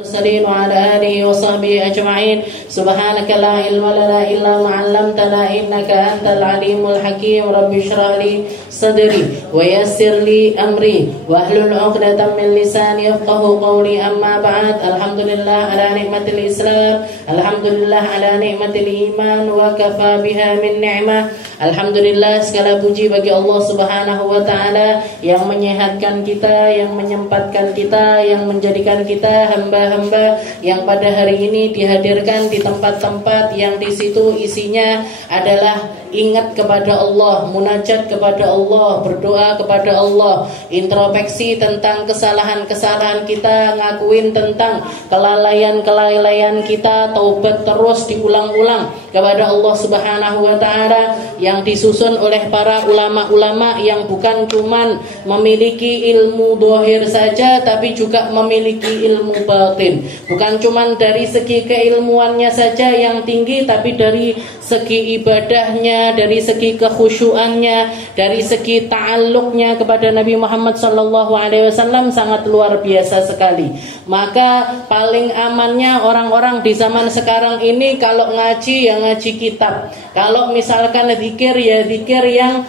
المرسلين وعلى آله وصحبه أجمعين. سبحانك لا علم لنا إلا ما علمتنا إنك أنت العليم الحكيم. رب اشرح لي صدري ويسر لي أمري واحلل عقدة من لساني يفقهوا قولي. أما بعد. الحمد لله على نعمة الإسلام، الحمد لله على نعمة الإيمان وكفى بها من نعمة. Alhamdulillah, segala puji bagi Allah Subhanahu wa Ta'ala yang menyehatkan kita, yang menyempatkan kita, yang menjadikan kita hamba-hamba yang pada hari ini dihadirkan di tempat-tempat yang di situ isinya adalah ingat kepada Allah, munajat kepada Allah, berdoa kepada Allah, introspeksi tentang kesalahan-kesalahan kita, ngakuin tentang kelalaian-kelalaian kita, taubat terus diulang-ulang kepada Allah Subhanahu wa Ta'ala, yang disusun oleh para ulama-ulama yang bukan cuman memiliki ilmu dohir saja, tapi juga memiliki ilmu batin. Bukan cuman dari segi keilmuannya saja yang tinggi, tapi dari segi ibadahnya, dari segi kekhusyuannya, dari segi ta'alluqnya kepada Nabi Muhammad SAW sangat luar biasa sekali. Maka paling amannya orang-orang di zaman sekarang ini kalau ngaji ya ngaji kitab. Kalau misalkan zikir ya zikir yang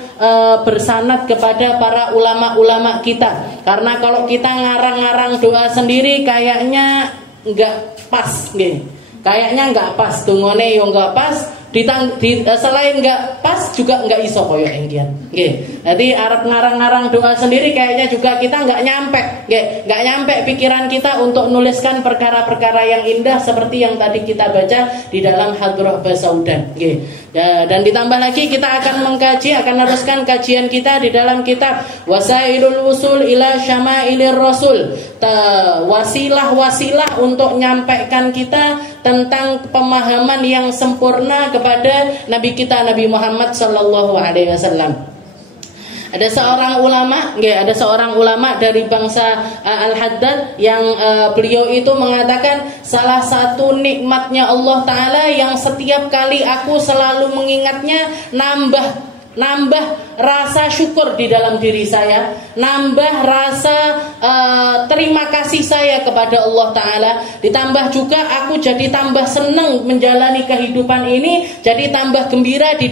bersanad kepada para ulama-ulama kita. Karena kalau kita ngarang-ngarang doa sendiri kayaknya nggak pas, gitu. Kayaknya nggak pas, dungone yo nggak pas. Selain nggak pas juga nggak iso koyo engkian. Jadi Arab ngarang-ngarang doa sendiri kayaknya juga kita nggak nyampe, nggak nyampe pikiran kita untuk nuliskan perkara-perkara yang indah seperti yang tadi kita baca di dalam Hadrah Basaudan. Dan ditambah lagi kita akan mengkaji, akan meneruskan kajian kita di dalam kitab Wasailul Wusul ila Syamailir Rasul, wasilah-wasilah untuk nyampaikan kita tentang pemahaman yang sempurna kepada Nabi kita Nabi Muhammad sallallahu alaihi wasallam. Ada seorang ulama dari bangsa Al-Haddad yang beliau itu mengatakan salah satu nikmatnya Allah Ta'ala yang setiap kali aku selalu mengingatnya nambah rasa syukur di dalam diri saya, nambah rasa terima kasih saya kepada Allah Ta'ala. Ditambah juga aku jadi tambah senang menjalani kehidupan ini, jadi tambah gembira di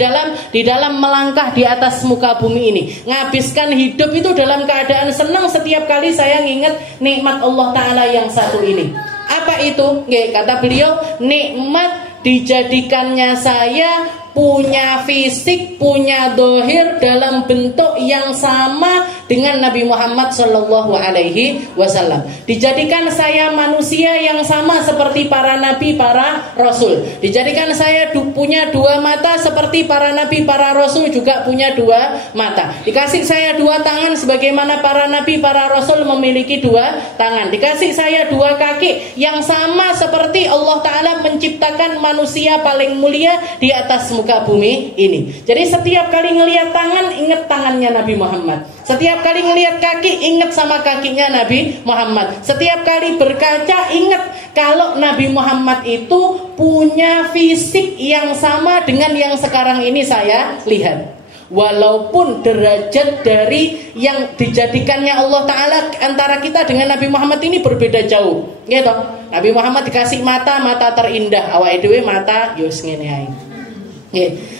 dalam melangkah di atas muka bumi ini. Ngabiskan hidup itu dalam keadaan senang setiap kali saya nginget nikmat Allah Ta'ala yang satu ini. Apa itu? Kata beliau, nikmat dijadikannya saya punya fisik, punya dohir dalam bentuk yang sama dengan Nabi Muhammad Sallallahu Alaihi Wasallam. Dijadikan saya manusia yang sama seperti para nabi, para rasul. Dijadikan saya punya dua mata seperti para nabi, para rasul juga punya dua mata. Dikasih saya dua tangan sebagaimana para nabi, para rasul memiliki dua tangan. Dikasih saya dua kaki yang sama seperti Allah Ta'ala menciptakan manusia paling mulia di atas muka bumi ini. Jadi setiap kali ngelihat tangan, ingat tangannya Nabi Muhammad. Setiap kali ngelihat kaki, ingat sama kakinya Nabi Muhammad. Setiap kali berkaca, ingat kalau Nabi Muhammad itu punya fisik yang sama dengan yang sekarang ini saya lihat. Walaupun derajat dari yang dijadikannya Allah Ta'ala antara kita dengan Nabi Muhammad ini berbeda jauh, gitu. Nabi Muhammad dikasih mata terindah, awake dhewe mata yus ngene ae.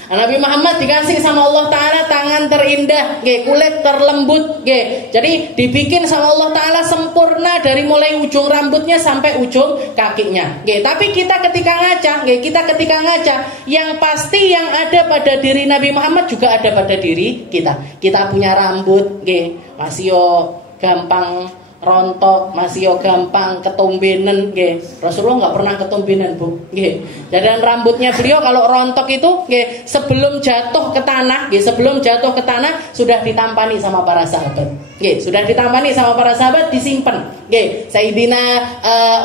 Nabi Muhammad dikasih sama Allah Ta'ala tangan terindah, kulit terlembut, jadi dibikin sama Allah Ta'ala sempurna dari mulai ujung rambutnya sampai ujung kakinya. Tapi kita ketika ngaca, yang pasti yang ada pada diri Nabi Muhammad juga ada pada diri kita. Kita punya rambut, masih yo gampang rontok, masih yo gampang ketumbenan, Rasulullah nggak pernah ketumbenan, Bu. Dan rambutnya beliau kalau rontok itu, sebelum jatuh ke tanah, sudah ditampani sama para sahabat. Sudah ditampani sama para sahabat, disimpan. Sayyidina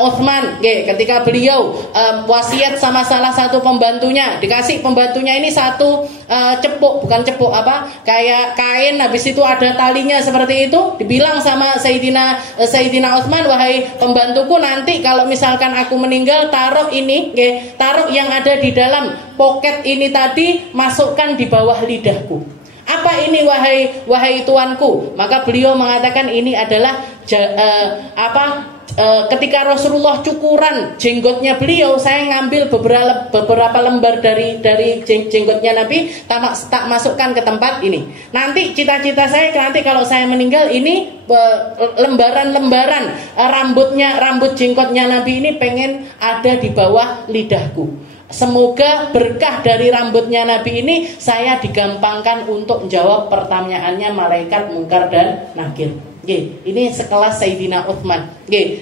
Utsman, ketika beliau wasiat sama salah satu pembantunya, dikasih pembantunya ini satu kayak kain, habis itu ada talinya seperti itu, dibilang sama Sayyidina Utsman, wahai pembantuku, nanti kalau misalkan aku meninggal, taruh yang ada di dalam poket ini tadi, masukkan di bawah lidahku. Apa ini wahai tuanku? Maka beliau mengatakan ini adalah ketika Rasulullah cukuran jenggotnya beliau, saya ngambil beberapa lembar dari jenggotnya Nabi, tak masukkan ke tempat ini. Nanti cita-cita saya nanti kalau saya meninggal ini lembaran-lembaran rambut jenggotnya Nabi ini pengen ada di bawah lidahku. Semoga berkah dari rambutnya Nabi ini saya digampangkan untuk menjawab pertanyaannya malaikat Munkar dan Nakir. Ini sekelas Sayyidina Utsman.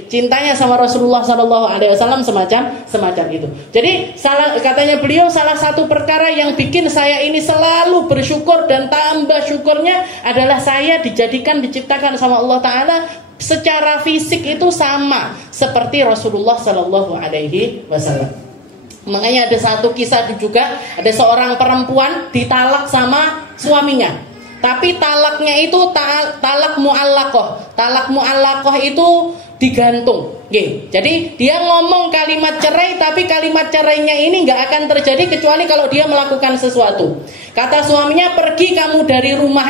Cintanya sama Rasulullah SAW semacam itu. Jadi katanya beliau, salah satu perkara yang bikin saya ini selalu bersyukur dan tambah syukurnya adalah saya diciptakan sama Allah Ta'ala secara fisik itu sama seperti Rasulullah SAW. Makanya ada satu kisah juga, ada seorang perempuan ditalak sama suaminya. Tapi talaknya itu talak mu'allaqah. Talak mu'allaqah itu digantung. Jadi dia ngomong kalimat cerai, tapi kalimat cerainya ini nggak akan terjadi kecuali kalau dia melakukan sesuatu. Kata suaminya, pergi kamu dari rumah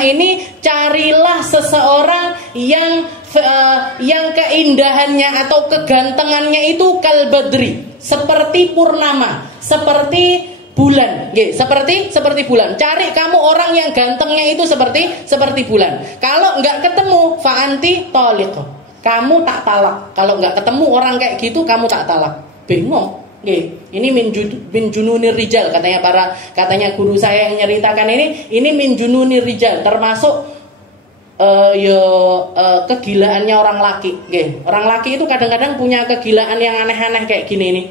ini, carilah seseorang yang keindahannya atau kegantengannya itu kalbadri, seperti purnama, seperti bulan, seperti bulan. Cari kamu orang yang gantengnya itu seperti bulan. Kalau nggak ketemu, fa'anti toliq, kamu tak talak. Kalau nggak ketemu orang kayak gitu, kamu tak talak. Bingung. Ini min jununir rijal, katanya guru saya yang nyeritakan ini min jununir rijal, termasuk kegilaannya orang laki. Orang laki itu kadang-kadang punya kegilaan yang aneh-aneh kayak gini nih.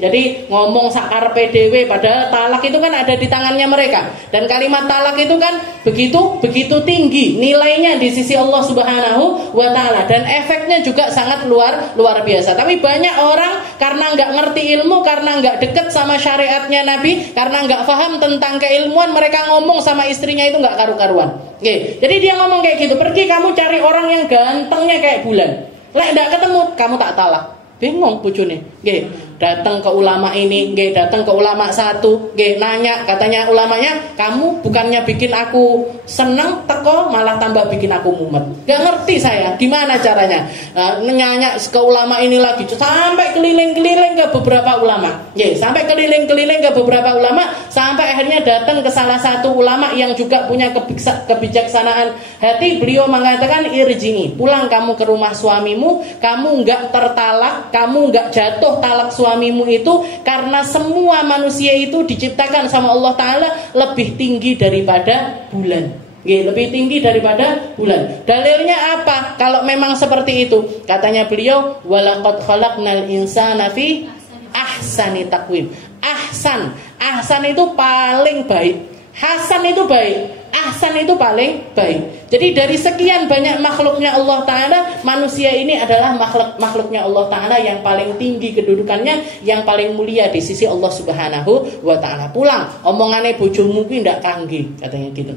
Jadi ngomong sakarepe dhewe, padahal talak itu kan ada di tangannya mereka. Dan kalimat talak itu kan begitu tinggi nilainya di sisi Allah Subhanahu wa Ta'ala, dan efeknya juga sangat luar biasa. Tapi banyak orang karena nggak ngerti ilmu, karena nggak deket sama syariatnya Nabi, karena nggak paham tentang keilmuan, mereka ngomong sama istrinya itu nggak karu-karuan. Jadi dia ngomong kayak gitu, pergi kamu cari orang yang gantengnya kayak bulan. Lek ndak ketemu, kamu tak talak. Bingung bojone. Datang ke ulama ini, datang ke ulama satu, nanya, katanya ulamanya, kamu bukannya bikin aku seneng, teko malah tambah bikin aku mumet. Gak ngerti saya, gimana caranya? Nanya ke ulama ini lagi, sampai keliling-keliling ke beberapa ulama. Sampai keliling-keliling ke beberapa ulama, sampai akhirnya datang ke salah satu ulama yang juga punya kebijaksanaan hati. Beliau mengatakan, irji'i, pulang kamu ke rumah suamimu, kamu nggak tertalak, kamu nggak jatuh talak suamimu itu, karena semua manusia itu diciptakan sama Allah Ta'ala lebih tinggi daripada bulan. Lebih tinggi daripada bulan. Dalilnya apa? Kalau memang seperti itu, katanya beliau, walaqad khalaqnal insana fi ahsani taqwim. Ahsan itu paling baik. Hasan itu baik, ahsan itu paling baik. Jadi dari sekian banyak makhluknya Allah Ta'ala, manusia ini adalah makhluknya Allah Ta'ala yang paling tinggi kedudukannya, yang paling mulia di sisi Allah Subhanahu wa Ta'ala. Pulang, omongannya bojomu ki ndak kangge, katanya gitu.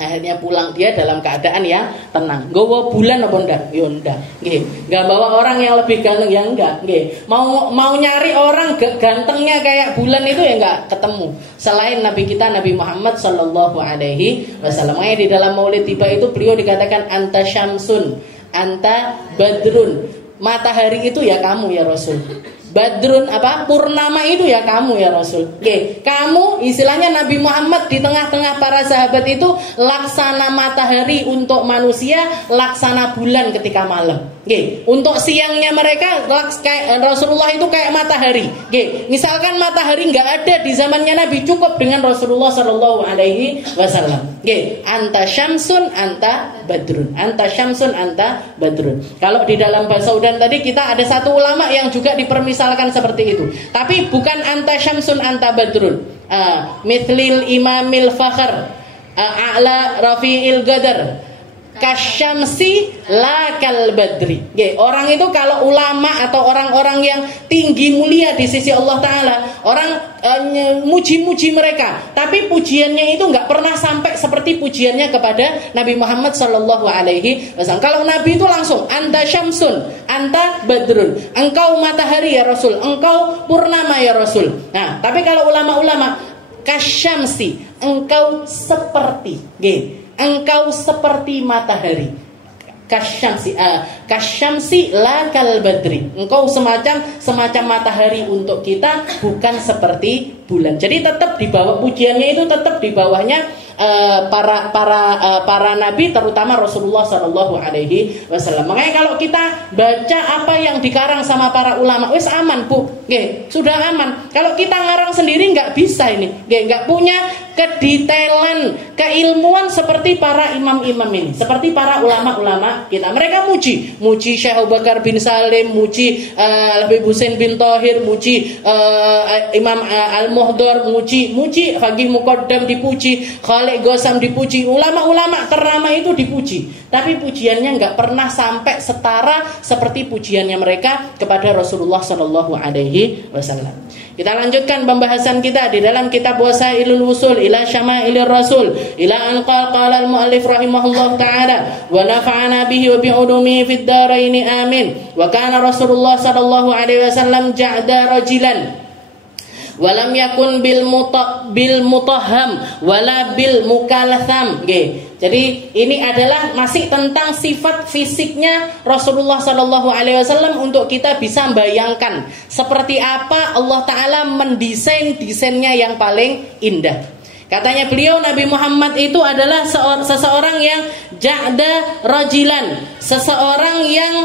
Akhirnya pulang dia dalam keadaan yang tenang. Gowo bulan apa ndak? Ya ndak. Enggak bawa orang yang lebih ganteng, ya enggak. Mau nyari orang gantengnya kayak bulan itu ya enggak ketemu. Selain Nabi kita Nabi Muhammad sallallahu alaihi wasallam. Di dalam Maulid Tiba itu beliau dikatakan anta syamsun, anta badrun. Matahari itu ya kamu ya Rasul. Badrun purnama itu ya kamu ya Rasul. Kamu istilahnya Nabi Muhammad di tengah-tengah para sahabat itu laksana matahari untuk manusia, laksana bulan ketika malam. Untuk siangnya mereka Rasulullah itu kayak matahari. Misalkan matahari nggak ada di zamannya Nabi, cukup dengan Rasulullah Shallallahu Alaihi Wasallam. Anta syamsun, anta badrun. Anta syamsun, anta badrun. Kalau di dalam bahasa Udan tadi kita ada satu ulama yang juga dipermisalkan seperti itu. Tapi bukan anta syamsun, anta badrun. Mithlil imamil fakhr, a'la rafi'il gadar, kasyamsi la kal badri. Orang itu kalau ulama atau orang-orang yang tinggi mulia di sisi Allah Ta'ala, orang muji-muji mereka, tapi pujiannya itu nggak pernah sampai seperti pujiannya kepada Nabi Muhammad Sallallahu Alaihi Wasallam. Kalau Nabi itu langsung anta syamsun, anta badrun, engkau matahari ya Rasul, engkau purnama ya Rasul. Nah, tapi kalau ulama-ulama kasyamsi, engkau seperti engkau seperti matahari. kasyamsi la kal badri. Engkau semacam matahari untuk kita, bukan seperti bulan. Jadi tetap di bawah, pujiannya itu tetap di bawahnya para nabi, terutama Rasulullah Shallallahu Alaihi Wasallam. Makanya kalau kita baca apa yang dikarang sama para ulama, wis aman bu, sudah aman. Kalau kita ngarang sendiri nggak bisa ini, nggak punya kedetailan, keilmuan seperti para imam-imam ini, seperti para ulama-ulama kita. Mereka muji Syekh Abu Bakar bin Salim, muji Habib Husain bin Thohir, muji Imam Al-Muhdar, muji Faqih Muqaddam dipuji, Khalid Ghosam dipuji, ulama-ulama ternama itu dipuji. Tapi pujiannya nggak pernah sampai setara seperti pujiannya mereka kepada Rasulullah Shallallahu Alaihi Wasallam. Kita lanjutkan pembahasan kita di dalam kitab Wasailul Wusul ila Syamailir Rasul ila an qala al-muallif rahimahullah taala wa nafa'ana bihi wa bi ulumihi fid dharain amin. Wa kana Rasulullah sallallahu alaihi wasallam ja'da rajulan walam yakun bil mutahham wala bil mukalatham. Jadi ini adalah masih tentang sifat fisiknya Rasulullah Sallallahu Alaihi Wasallam untuk kita bisa bayangkan seperti apa Allah Taala mendesainnya yang paling indah. Katanya beliau, Nabi Muhammad itu adalah seseorang yang ja'da rajilan, seseorang yang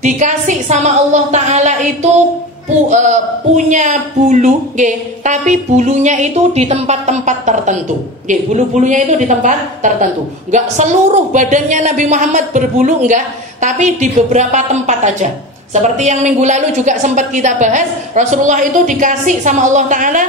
dikasih sama Allah Taala itu punya bulu, tapi bulunya itu di tempat-tempat tertentu. Bulu-bulunya itu di tempat tertentu. Enggak seluruh badannya Nabi Muhammad berbulu, enggak, tapi di beberapa tempat aja. Seperti yang minggu lalu juga sempat kita bahas, Rasulullah itu dikasih sama Allah Ta'ala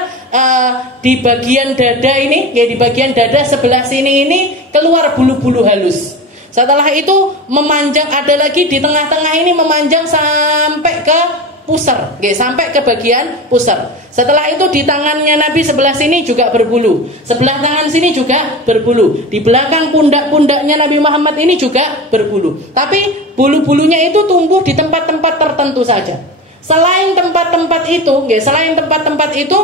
di bagian dada ini, di bagian dada sebelah sini ini keluar bulu-bulu halus. Setelah itu memanjang, ada lagi di tengah-tengah ini memanjang sampai ke pusar, sampai ke bagian pusar. Setelah itu di tangannya Nabi sebelah sini juga berbulu, sebelah tangan sini juga berbulu, di belakang pundak-pundaknya Nabi Muhammad ini juga berbulu. Tapi bulu-bulunya itu tumbuh di tempat-tempat tertentu saja. Selain tempat-tempat itu,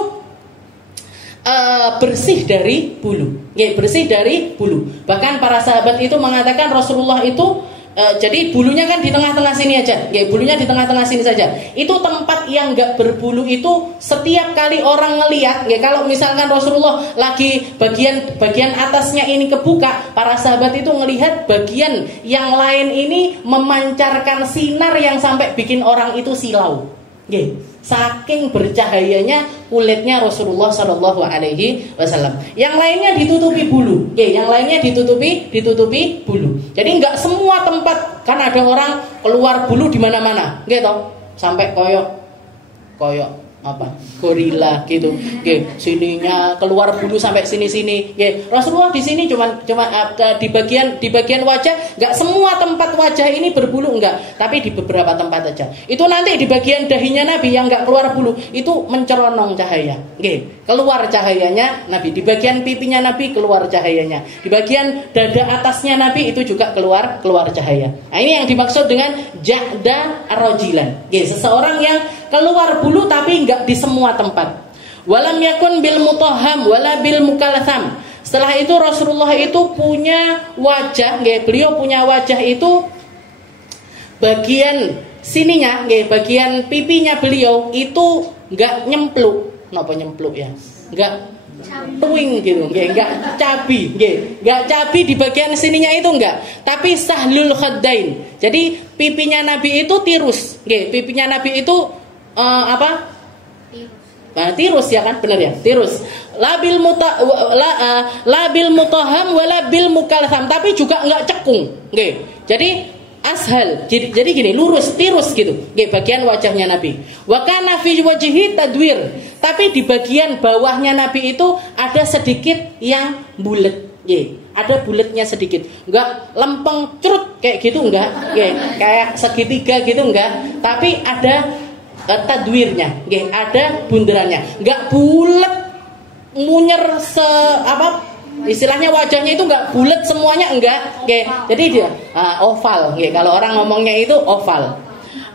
bersih dari bulu, bersih dari bulu. Bahkan para sahabat itu mengatakan Rasulullah itu jadi bulunya kan di tengah-tengah sini aja, bulunya di tengah-tengah sini saja. Itu tempat yang nggak berbulu itu setiap kali orang ngelihat, kalau misalkan Rasulullah lagi bagian atasnya ini kebuka, para sahabat itu ngelihat bagian yang lain ini memancarkan sinar yang sampai bikin orang itu silau. Saking bercahayanya kulitnya Rasulullah Shallallahu Alaihi Wasallam. Yang lainnya ditutupi bulu, yang lainnya ditutupi bulu. Jadi nggak semua tempat, kan ada orang keluar bulu di mana-mana, sampai koyok apa gorila gitu, sininya keluar bulu sampai sini. Rasulullah di sini cuma di bagian wajah, nggak semua tempat wajah ini berbulu, enggak, tapi di beberapa tempat aja. Itu nanti di bagian dahinya Nabi yang nggak keluar bulu itu menceronong cahaya, keluar cahayanya Nabi. Di bagian pipinya Nabi keluar cahayanya, di bagian dada atasnya Nabi itu juga keluar cahaya. Nah, ini yang dimaksud dengan ja'da ar-rajilan, seseorang yang keluar bulu tapi enggak di semua tempat. Walam yakun bil mutahham wala bil mukalatham. Setelah itu Rasulullah itu punya wajah, beliau punya wajah itu bagian sininya, bagian pipinya beliau itu enggak nyempluk. Napa nyempluk ya? Enggak tuing gitu, enggak cabi, enggak cabi di bagian sininya itu enggak, tapi sahlul khaddain. Jadi pipinya Nabi itu tirus, pipinya Nabi itu tirus ya kan, benar ya, tirus. Labil mutaham wala bil mukalatham, tapi juga enggak cekung, jadi ashal, jadi gini, lurus, tirus gitu, bagian wajahnya Nabi. Wa kana fi wajhi tadwir, tapi di bagian bawahnya Nabi itu ada sedikit yang bulat, ada bulatnya sedikit, enggak lempeng curut kayak gitu, enggak, kayak segitiga gitu, enggak, tapi ada tadwirnya, ada bunderannya, enggak bulat munyer istilahnya wajahnya itu enggak bulat semuanya, enggak, jadi dia oval, kalau orang ngomongnya itu oval.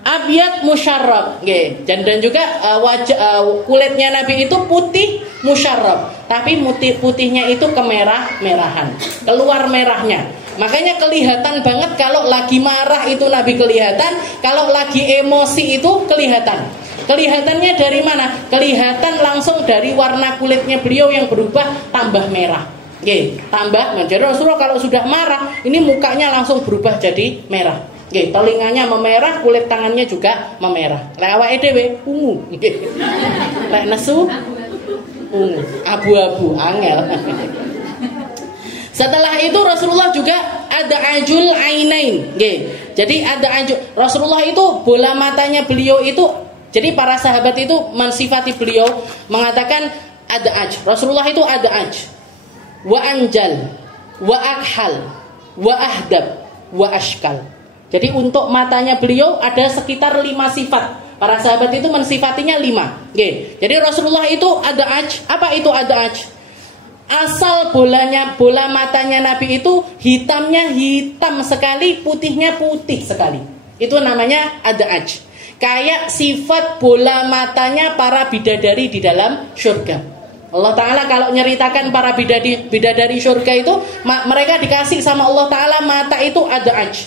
Abyad musyarrab, dan juga kulitnya Nabi itu putih musyarrab, tapi putihnya itu kemerah-merahan, keluar merahnya. Makanya kelihatan banget kalau lagi marah itu Nabi kelihatan, kalau lagi emosi itu kelihatan. Kelihatannya dari mana? Kelihatan langsung dari warna kulitnya beliau yang berubah tambah merah. Oke, tambah. Jadi Rasulullah kalau sudah marah, ini mukanya langsung berubah jadi merah. Oke, telinganya memerah, kulit tangannya juga memerah. Lewat dhewe ungu. Lek nesu ungu, abu-abu, angel. Setelah itu Rasulullah juga ada ajul ainain. Oke, jadi ada ajul. Rasulullah itu bola matanya beliau itu. Jadi para sahabat itu mensifati beliau mengatakan ada aj. Rasulullah itu ada aj. Wa anjal, wa akhal, wa ahdab, wa ashkal. Jadi untuk matanya beliau ada sekitar 5 sifat. Para sahabat itu mensifatinya 5. Oke. Jadi Rasulullah itu ada aj. Apa itu ada aj? Asal bola matanya Nabi itu hitamnya hitam sekali, putihnya putih sekali. Itu namanya ada aj. Kayak sifat bola matanya para bidadari di dalam surga. Allah Ta'ala kalau nyeritakan para bidadari surga itu, mereka dikasih sama Allah Ta'ala mata itu ada aj.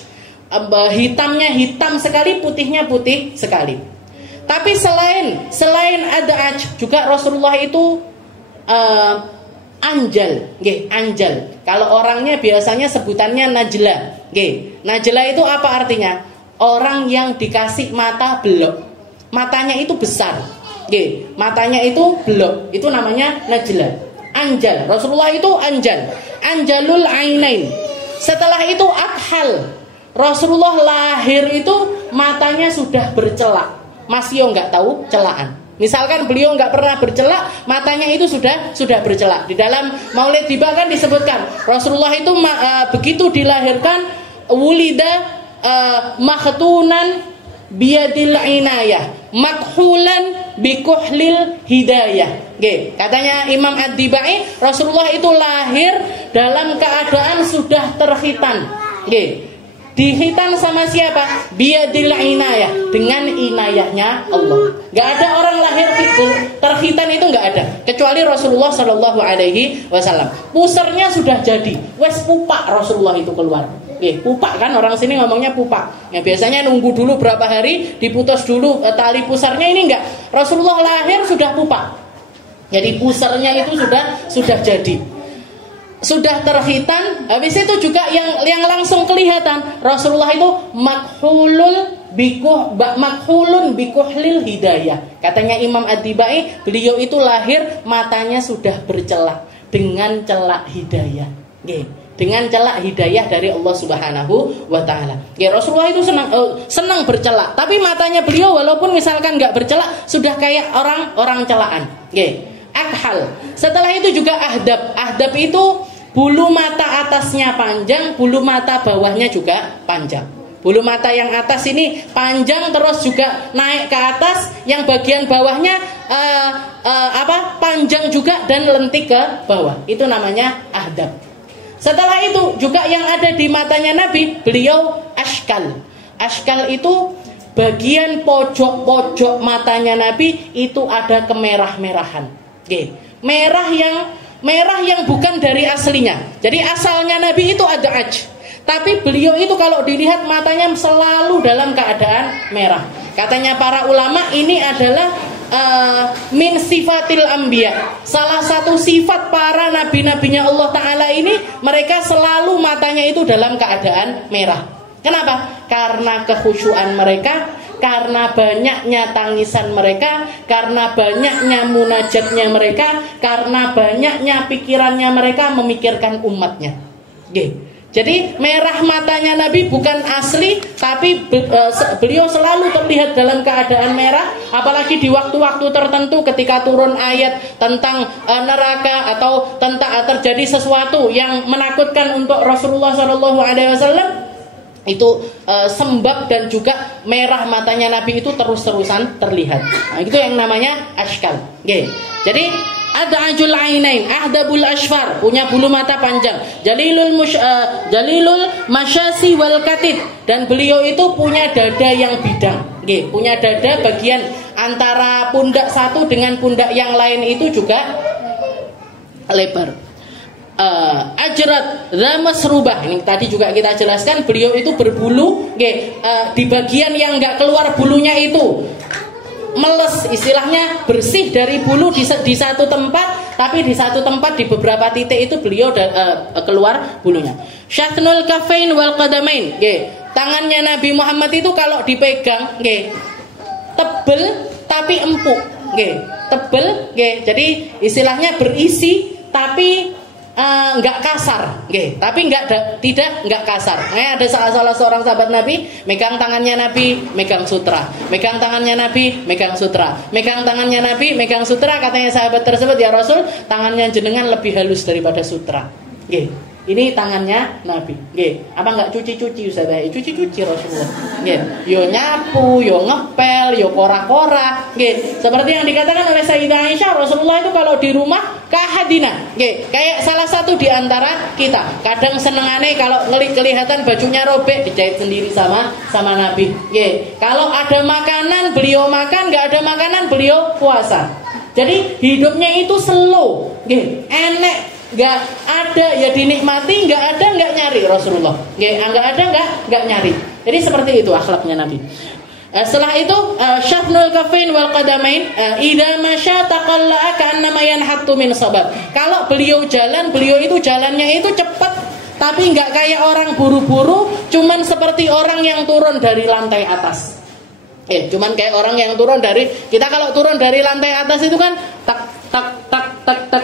Hitamnya hitam sekali, putihnya putih sekali. Tapi selain ada aj, juga Rasulullah itu anjal. Anjal. Kalau orangnya biasanya sebutannya najla. Najla itu apa artinya? Orang yang dikasih mata belok, matanya itu besar, matanya itu belok, itu namanya najla. Anjal, Rasulullah itu anjal, anjalul ainain. Setelah itu akhal, Rasulullah lahir itu matanya sudah bercelak, masih nggak tahu celaan. Misalkan beliau nggak pernah bercelak, matanya itu sudah bercelak. Di dalam Maulid bahkan disebutkan Rasulullah itu begitu dilahirkan wulida makhtunan biyadil inayah makhulan bikuhlil hidayah. Katanya Imam Ad-Dibai, Rasulullah itu lahir dalam keadaan sudah terkhitan. Dihitan sama siapa? Biyadil inayah, dengan inayahnya Allah. Gak ada orang lahir terkhitan itu gak ada, kecuali Rasulullah Shallallahu Alaihi Wasallam. Pusernya sudah jadi, wes pupak Rasulullah itu keluar. Pupak kan, orang sini ngomongnya pupak. Ya, biasanya nunggu dulu berapa hari, diputus dulu tali pusarnya, ini enggak. Rasulullah lahir sudah pupak. Jadi pusarnya itu sudah jadi. Sudah terkhitan, habis itu juga yang langsung kelihatan Rasulullah itu makhulun bikuhlil hidayah. Katanya Imam Ad-Dibai, beliau itu lahir matanya sudah bercelak dengan celak hidayah. Dengan celak hidayah dari Allah Subhanahu wa Ta'ala. Rasulullah itu senang bercelak, tapi matanya beliau walaupun misalkan nggak bercelak sudah kayak orang celaan. Akhal. Setelah itu juga ahdab. Ahdab itu bulu mata atasnya panjang, bulu mata bawahnya juga panjang. Bulu mata yang atas ini panjang terus juga naik ke atas, yang bagian bawahnya panjang juga dan lentik ke bawah. Itu namanya ahdab. Setelah itu juga yang ada di matanya Nabi, beliau ashkal. Ashkal itu bagian pojok-pojok matanya Nabi itu ada kemerah-merahan. Merah yang bukan dari aslinya. Jadi asalnya Nabi itu ada aj, tapi beliau itu kalau dilihat matanya selalu dalam keadaan merah. Katanya para ulama, ini adalah min sifatil anbiya. Salah satu sifat para nabi-nabinya Allah Ta'ala ini, mereka selalu matanya itu dalam keadaan merah. Kenapa? Karena kekhusyuan mereka, karena banyaknya tangisan mereka, karena banyaknya munajatnya mereka, karena banyaknya pikirannya mereka memikirkan umatnya. Jadi merah matanya Nabi bukan asli, tapi beliau selalu terlihat dalam keadaan merah. Apalagi di waktu-waktu tertentu ketika turun ayat tentang neraka atau tentang terjadi sesuatu yang menakutkan untuk Rasulullah SAW, itu sembab dan juga merah matanya Nabi itu terus-terusan terlihat. Nah, itu yang namanya ashkal. Jadi ada ajul ainain, ahdabul ashfar, punya bulu mata panjang, jalilul masyasi wal katid, dan beliau itu punya dada yang bidang. Punya dada bagian antara pundak satu dengan pundak yang lain itu juga lebar. ajrat dza masrubah. Ini tadi juga kita jelaskan, beliau itu berbulu, di bagian yang enggak keluar bulunya itu meles, istilahnya bersih dari bulu di satu tempat, tapi di satu tempat di beberapa titik itu beliau keluar bulunya. Syathnul kafain wal qadamain. Tangannya Nabi Muhammad itu kalau dipegang, tebel tapi empuk, tebel, jadi istilahnya berisi tapi enggak kasar, tapi tidak kasar. Ada salah seorang sahabat Nabi megang tangannya Nabi, megang sutra, megang tangannya Nabi, megang sutra, megang tangannya Nabi, megang sutra. Katanya sahabat tersebut, ya Rasul, tangannya jenengan lebih halus daripada sutra. Ini tangannya Nabi. Apa enggak cuci-cuci Ustaz? Cuci-cuci Rasulullah. Yo nyapu, yo ngepel, yo korak-korak. Seperti yang dikatakan oleh Sayyidah Aisyah, Rasulullah itu kalau di rumah kahadina. Kayak salah satu di antara kita. Kadang senengane kalau kelihatan bajunya robek, dijahit sendiri sama Nabi. Kalau ada makanan beliau makan, enggak ada makanan beliau puasa. Jadi hidupnya itu slow, enak. Nggak ada ya dinikmati, nggak ada nggak nyari Rasulullah. Nggak ada nggak nyari. Jadi seperti itu akhlaknya Nabi. Setelah itu syafnul kafain wal qadamain, idza masya taqalla'a ka'annama yanhattu min sabab. Kalau beliau jalan, beliau itu jalannya itu cepat, tapi nggak kayak orang buru-buru, cuman seperti orang yang turun dari lantai atas. Cuman kayak orang yang turun dari, kita kalau turun dari lantai atas itu kan tak.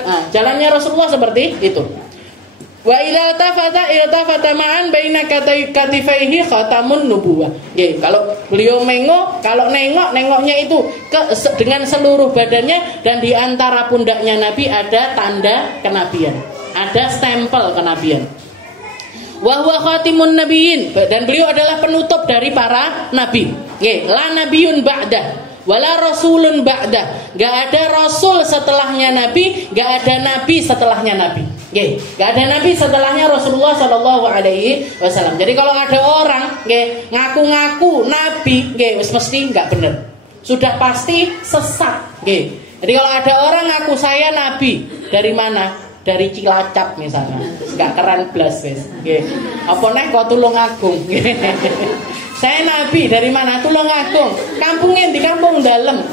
Nah, jalannya Rasulullah seperti itu. Wa idza iltafata ma'an baina katifaihi khatamun nubuwah. Kalau beliau nengoknya itu dengan seluruh badannya, dan di antara pundaknya Nabi ada tanda kenabian, ada stempel kenabian. Wa huwa khatimun nabiyyin, dan beliau adalah penutup dari para nabi. La nabiyun ba'da wala rasulun ba'da. Gak ada rasul setelahnya Nabi, gak ada nabi setelahnya Nabi. Gak ada nabi setelahnya Rasulullah Shallallahu Alaihi Wasallam. Jadi kalau ada orang ngaku-ngaku nabi, mesti nggak benar, sudah pasti sesat. Jadi kalau ada orang ngaku saya nabi, dari mana? Dari Cilacap misalnya, nggak keren blas wes. Apa nek kok Tulungagung? Saya nabi dari mana? Tulungagung. Kampungnya di kampung dalam.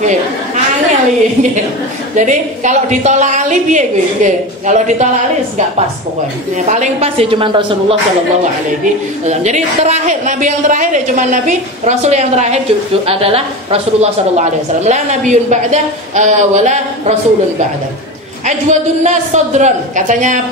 Angel iki. Jadi kalau ditolak ali piye kuwi? Kalau ditolak ali enggak pas pokoknya. Paling pas ya cuma Rasulullah Shallallahu Alaihi Wasallam. Jadi terakhir, nabi yang terakhir ya cuma nabi, rasul yang terakhir adalah Rasulullah Shallallahu Alaihi Wasallam. La nabiyyun ba'da wala rasulun ba'da. Ajwadun nas sadran, katanya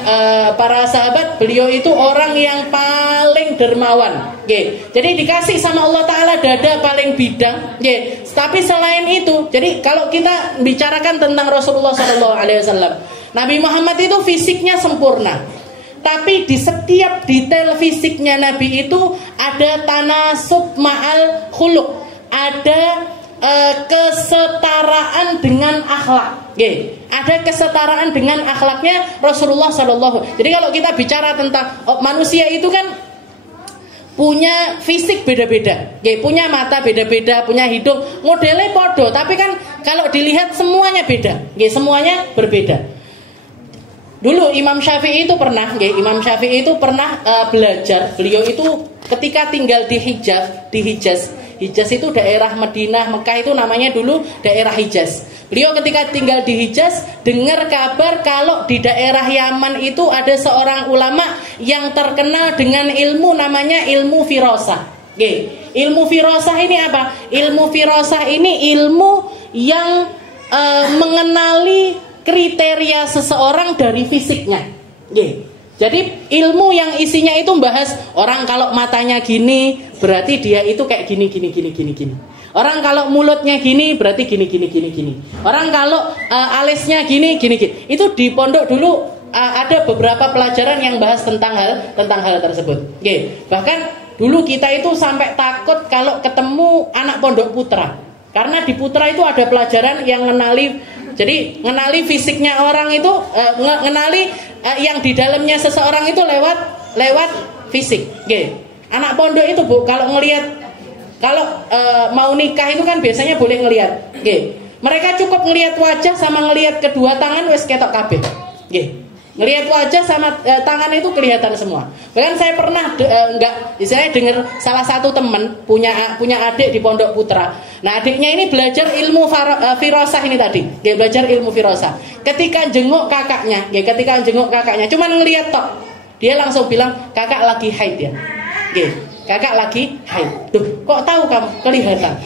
para sahabat, beliau itu orang yang paling dermawan. Jadi dikasih sama Allah Ta'ala dada paling bidang. Tapi selain itu, jadi kalau kita bicarakan tentang Rasulullah SAW, Nabi Muhammad itu fisiknya sempurna, tapi di setiap detail fisiknya Nabi itu ada tanasub ma'al khuluq, ada kesetaraan dengan akhlak. Ada kesetaraan dengan akhlaknya Rasulullah Sallallahu. Jadi kalau kita bicara tentang manusia itu kan punya fisik beda-beda, punya mata beda-beda, punya hidung modelnya podo, tapi kan kalau dilihat semuanya beda, semuanya berbeda. Dulu Imam Syafi'i itu pernah, belajar. Beliau itu ketika tinggal di Hijaz itu daerah Madinah, Mekah itu namanya dulu daerah Hijaz. Beliau ketika tinggal di Hijaz dengar kabar kalau di daerah Yaman itu ada seorang ulama yang terkenal dengan ilmu, namanya ilmu firasah. Ilmu firasah ini apa? Ilmu firasah ini ilmu yang mengenali kriteria seseorang dari fisiknya. Jadi ilmu yang isinya itu membahas orang kalau matanya gini berarti dia itu kayak gini. Orang kalau mulutnya gini berarti gini. Orang kalau alisnya gini. Itu di pondok dulu ada beberapa pelajaran yang bahas tentang hal tersebut. Bahkan dulu kita itu sampai takut kalau ketemu anak pondok putra. Karena di putra itu ada pelajaran yang ngenali fisiknya orang itu, ngenali yang di dalamnya seseorang itu lewat fisik. Anak pondok itu kalau ngelihat, kalau mau nikah itu kan biasanya boleh ngelihat. Mereka cukup ngelihat wajah sama ngelihat kedua tangan wes ketok kabeh. Ngelihat wajah sama tangan itu kelihatan semua. Bahkan saya pernah saya dengar salah satu teman punya adik di Pondok Putra. Nah, adiknya ini belajar ilmu firasah ini tadi. Dia belajar ilmu firasah. Ketika jenguk kakaknya, cuman ngelihat tok. Dia langsung bilang, "Kakak lagi haid ya." Kakak lagi haid. Duh, kok tahu kamu? Kelihatan.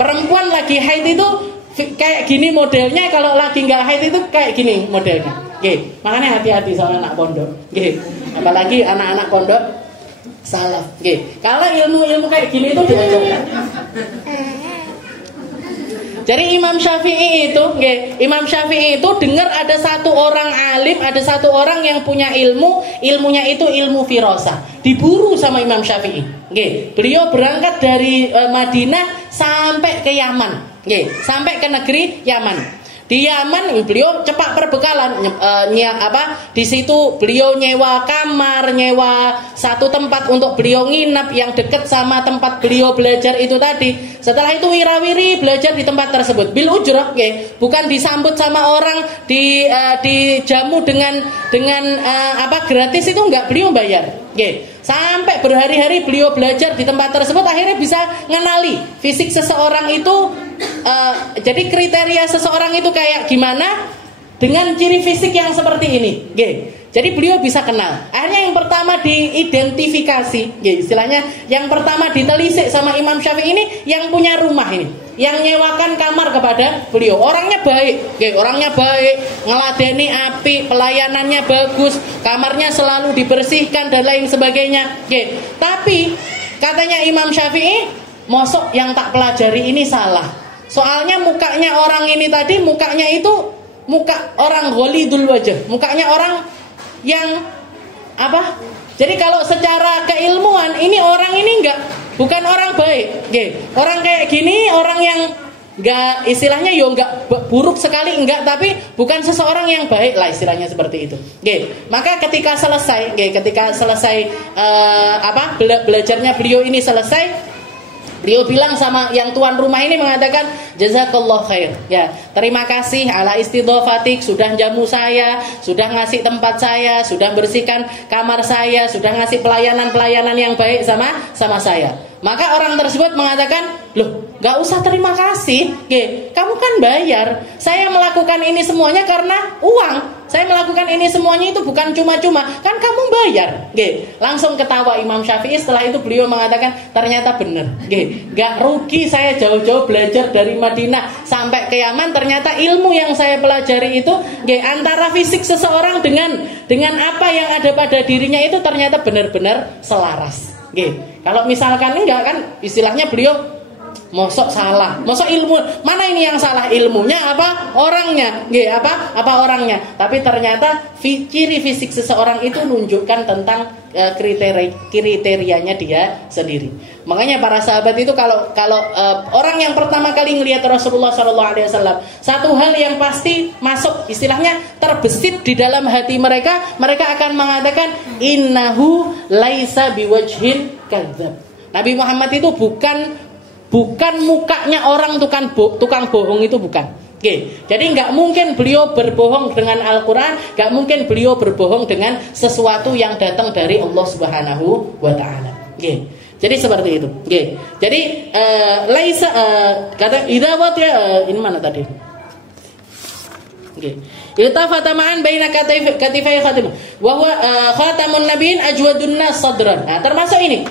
Perempuan lagi haid itu kayak gini modelnya, kalau lagi nggak haid itu kayak gini modelnya. Makanya hati-hati sama anak pondok. Apalagi anak-anak pondok salaf. Kalau ilmu-ilmu kayak gini itu diajarkan. Jadi Imam Syafi'i itu dengar ada satu orang alim, ada satu orang yang punya ilmunya itu ilmu firasah. Diburu sama Imam Syafi'i. Beliau berangkat dari Madinah sampai ke Yaman. Sampai ke negeri Yaman. Di Yaman beliau cepat perbekalan, di situ beliau nyewa kamar, nyewa satu tempat untuk beliau nginap yang dekat sama tempat beliau belajar itu tadi. Setelah itu wirawiri belajar di tempat tersebut bil ujrah, bukan disambut sama orang, dijamu dengan gratis, itu enggak, beliau bayar. Sampai berhari-hari beliau belajar di tempat tersebut, akhirnya bisa ngenali fisik seseorang itu. Jadi kriteria seseorang itu kayak gimana dengan ciri fisik yang seperti ini. Jadi beliau bisa kenal. Akhirnya yang pertama diidentifikasi, istilahnya yang pertama ditelisik sama Imam Syafi'i ini yang punya rumah ini, yang nyewakan kamar kepada beliau. Orangnya baik, ngeladeni api, pelayanannya bagus, kamarnya selalu dibersihkan dan lain sebagainya. Tapi katanya Imam Syafi'i, mosok yang tak pelajari ini salah. Soalnya mukanya orang ini tadi, mukanya itu muka orang ghalidul wajah, mukanya orang yang Jadi kalau secara keilmuan ini orang ini bukan orang baik. Orang kayak gini, orang yang enggak, istilahnya enggak buruk sekali enggak, tapi bukan seseorang yang baik lah, istilahnya seperti itu. Maka ketika selesai belajarnya beliau ini selesai, beliau bilang sama yang tuan rumah ini, mengatakan, "Jazakallah khair. Terima kasih ala istidhafatik, sudah jamu saya, sudah ngasih tempat saya, sudah bersihkan kamar saya, sudah ngasih pelayanan yang baik sama saya." Maka orang tersebut mengatakan, "Loh, gak usah terima kasih. Kamu kan bayar. Saya melakukan ini semuanya karena uang. Saya melakukan ini semuanya itu bukan cuma-cuma. Kan kamu bayar." Langsung ketawa Imam Syafi'i. Setelah itu beliau mengatakan, ternyata benar. Gak rugi saya jauh-jauh belajar dari Madinah sampai ke Yaman. Ternyata ilmu yang saya pelajari itu, antara fisik seseorang dengan apa yang ada pada dirinya itu ternyata benar-benar selaras. Kalau misalkan enggak, kan istilahnya beliau mosok salah, mosok ilmu, mana ini yang salah, ilmunya apa orangnya, apa orangnya. Tapi ternyata ciri fisik seseorang itu menunjukkan tentang kriterianya dia sendiri. Makanya para sahabat itu kalau orang yang pertama kali ngelihat Rasulullah SAW, satu hal yang pasti masuk, istilahnya terbesit di dalam hati mereka akan mengatakan, innahu laisa biwajhin kadzab. Nabi Muhammad itu bukan mukanya orang tukang bohong, itu bukan. Jadi nggak mungkin beliau berbohong dengan Al-Quran, nggak mungkin beliau berbohong dengan sesuatu yang datang dari Allah Subhanahu wa Ta'ala. Jadi seperti itu. Jadi laisa kata idawat ini mana tadi? Iltafata ma'an baina katifai khatim wa huwa khatamun nabiyyin ajwadun nas sadran. Nah, termasuk ini.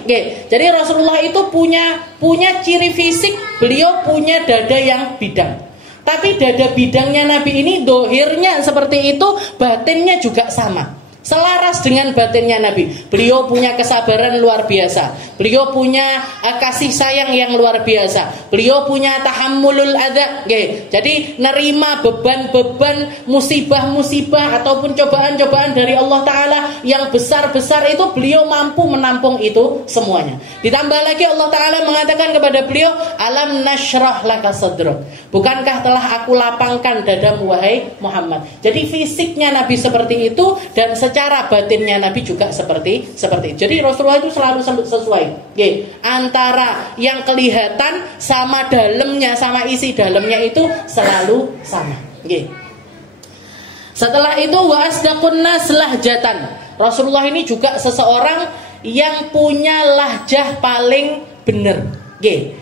Jadi Rasulullah itu punya ciri fisik, beliau punya dada yang bidang. Tapi dada bidangnya Nabi ini dohirnya seperti itu, batinnya juga sama, selaras dengan batinnya Nabi. Beliau punya kesabaran luar biasa, beliau punya kasih sayang yang luar biasa, beliau punya tahammulul adza. Jadi nerima beban-beban, musibah-musibah ataupun cobaan-cobaan dari Allah Ta'ala yang besar-besar itu beliau mampu menampung itu semuanya. Ditambah lagi Allah Ta'ala mengatakan kepada beliau, alam nashrah laka sadrak, bukankah telah aku lapangkan dadamu wahai Muhammad. Jadi fisiknya Nabi seperti itu, dan secara batinnya Nabi juga seperti itu. Jadi Rasulullah itu selalu sesuai antara yang kelihatan sama dalamnya, sama isi dalamnya itu selalu sama. Setelah itu wa asdaqun nas lahjatan. Rasulullah ini juga seseorang yang punya lahjah paling benar. Nggih.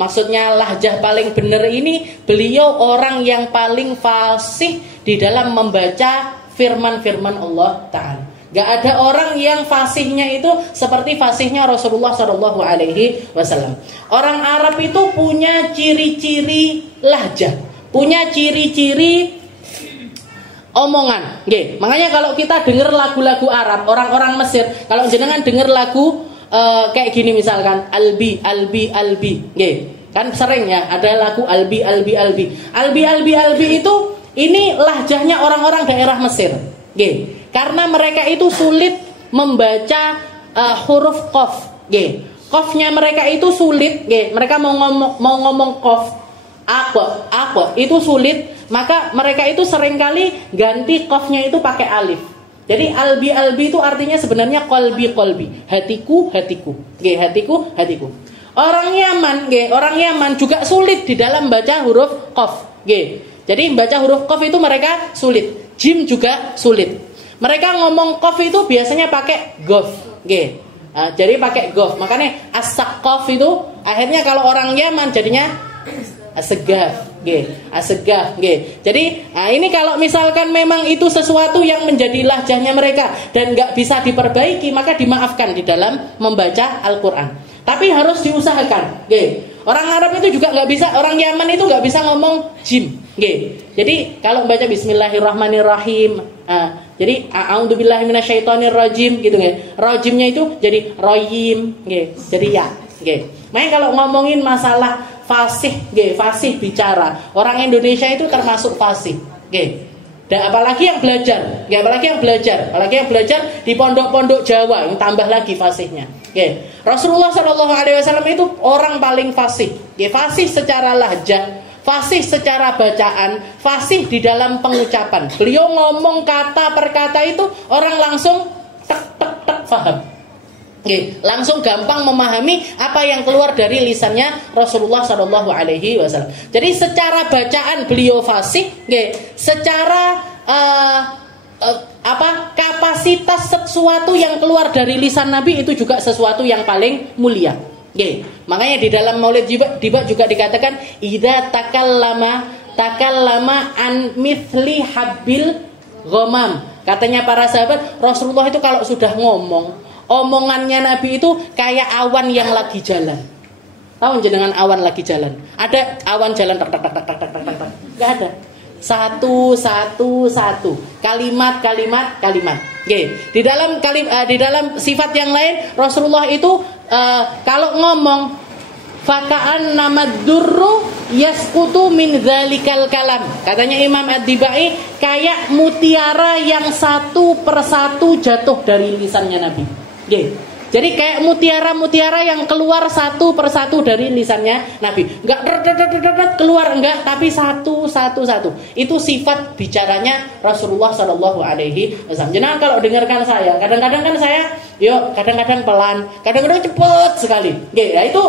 Maksudnya lahjah paling benar ini beliau orang yang paling fasih di dalam membaca firman-firman Allah Ta'ala. Gak ada orang yang fasihnya itu seperti fasihnya Rasulullah SAW. Orang Arab itu punya ciri-ciri lahjah, punya ciri-ciri omongan. Nggih. Makanya kalau kita dengar lagu-lagu Arab, orang-orang Mesir, kalau jenengan dengar lagu kayak gini misalkan, albi, nggih. Kan sering ya ada lagu albi. Albi itu ini lahjahnya orang-orang daerah Mesir. Nggih. Karena mereka itu sulit membaca huruf qaf. Nggih. Qafnya mereka itu sulit, nggih. Mereka mau ngomong qaf, apa itu sulit, maka mereka itu seringkali ganti qafnya itu pakai alif. Jadi albi itu artinya sebenarnya qalbi, hatiku. Nggih, hatiku. Orang Yaman juga sulit di dalam baca huruf qaf. Nggih. Jadi baca huruf qaf itu mereka sulit. Jim juga sulit. Mereka ngomong qaf itu biasanya pakai gof. Nggih. Jadi pakai gof. Makanya as-saqaf itu akhirnya kalau orang Yaman jadinya asegaf. Asegaf. Jadi ini kalau misalkan memang itu sesuatu yang menjadi lahjahnya mereka dan nggak bisa diperbaiki, maka dimaafkan di dalam membaca Al-Quran. Tapi harus diusahakan. Orang Arab itu juga nggak bisa, orang Yaman itu nggak bisa ngomong jim. Jadi kalau baca Bismillahirrahmanirrahim, jadi a'udzubillahi minasyaitonirrajim gitu nggih. Rajimnya itu jadi royim, jadi ya. Makanya kalau ngomongin masalah fasih bicara, orang Indonesia itu termasuk fasih. Dan apalagi yang belajar, apalagi yang belajar di pondok-pondok Jawa yang tambah lagi fasihnya. Rasulullah SAW itu orang paling fasih. Fasih secara lahjah, fasih secara bacaan, fasih di dalam pengucapan. Beliau ngomong kata per kata itu orang langsung tek paham. Langsung gampang memahami apa yang keluar dari lisannya Rasulullah SAW. Jadi secara bacaan beliau fasih, secara kapasitas sesuatu yang keluar dari lisan Nabi itu juga sesuatu yang paling mulia. Makanya di dalam Maulid Diba juga dikatakan idza takallama an mithli habbil ghamam. Katanya para sahabat, Rasulullah itu kalau sudah ngomong, omongannya Nabi itu kayak awan yang lagi jalan. Tahu jenengan awan lagi jalan? Ada awan jalan tak. Enggak ada. Satu. Kalimat. Di dalam sifat yang lain Rasulullah itu kalau ngomong faka'an namadurru yasqutu min dzalikal kalam. Katanya Imam Ad-Dibai kayak mutiara yang satu persatu jatuh dari lisannya Nabi. Jadi kayak mutiara yang keluar satu persatu dari lisannya Nabi. Enggak keluar enggak, tapi satu. Itu sifat bicaranya Rasulullah SAW. Jangan kalau dengarkan saya, kadang-kadang kan saya, kadang-kadang pelan, kadang-kadang cepat sekali. Ya itu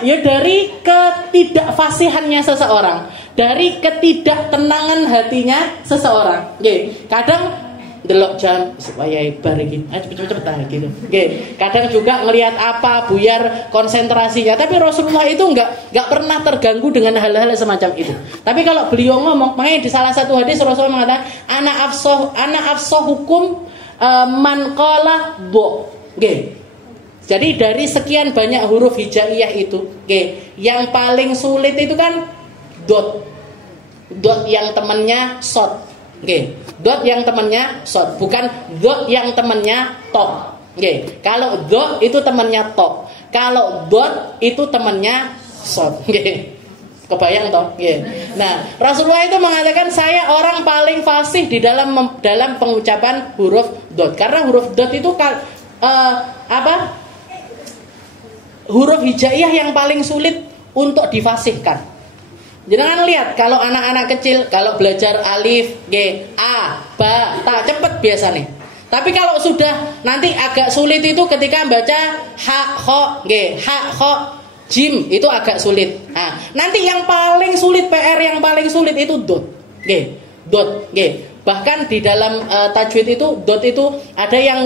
ya dari ketidakfasihannya seseorang, dari ketidaktenangan hatinya seseorang. Kadang delok jam supaya bar iki. Cepet-cepet gitu. Kadang juga ngelihat apa buyar konsentrasinya. Tapi Rasulullah itu enggak pernah terganggu dengan hal-hal semacam itu. Tapi kalau beliau ngomong, makanya di salah satu hadis Rasulullah mengatakan ana afsah hukum man qala bo. Jadi dari sekian banyak huruf hijaiyah itu, yang paling sulit itu kan dot. Dot yang temannya short. Dot yang temannya short, bukan dot yang temannya top. Kalau dot itu temannya top, kalau dot itu temannya short. Kebayang toh? Nah, Rasulullah itu mengatakan saya orang paling fasih di dalam pengucapan huruf dot. Karena huruf dot itu huruf hijaiyah yang paling sulit untuk difasihkan. Jangan lihat kalau anak-anak kecil kalau belajar alif, a, ba, ta cepet biasa nih. Tapi kalau sudah nanti agak sulit itu ketika baca ha, kho, jim itu agak sulit. Nah, nanti yang paling sulit PR yang paling sulit itu dot. dot. Nggih. Bahkan di dalam tajwid itu dot itu ada yang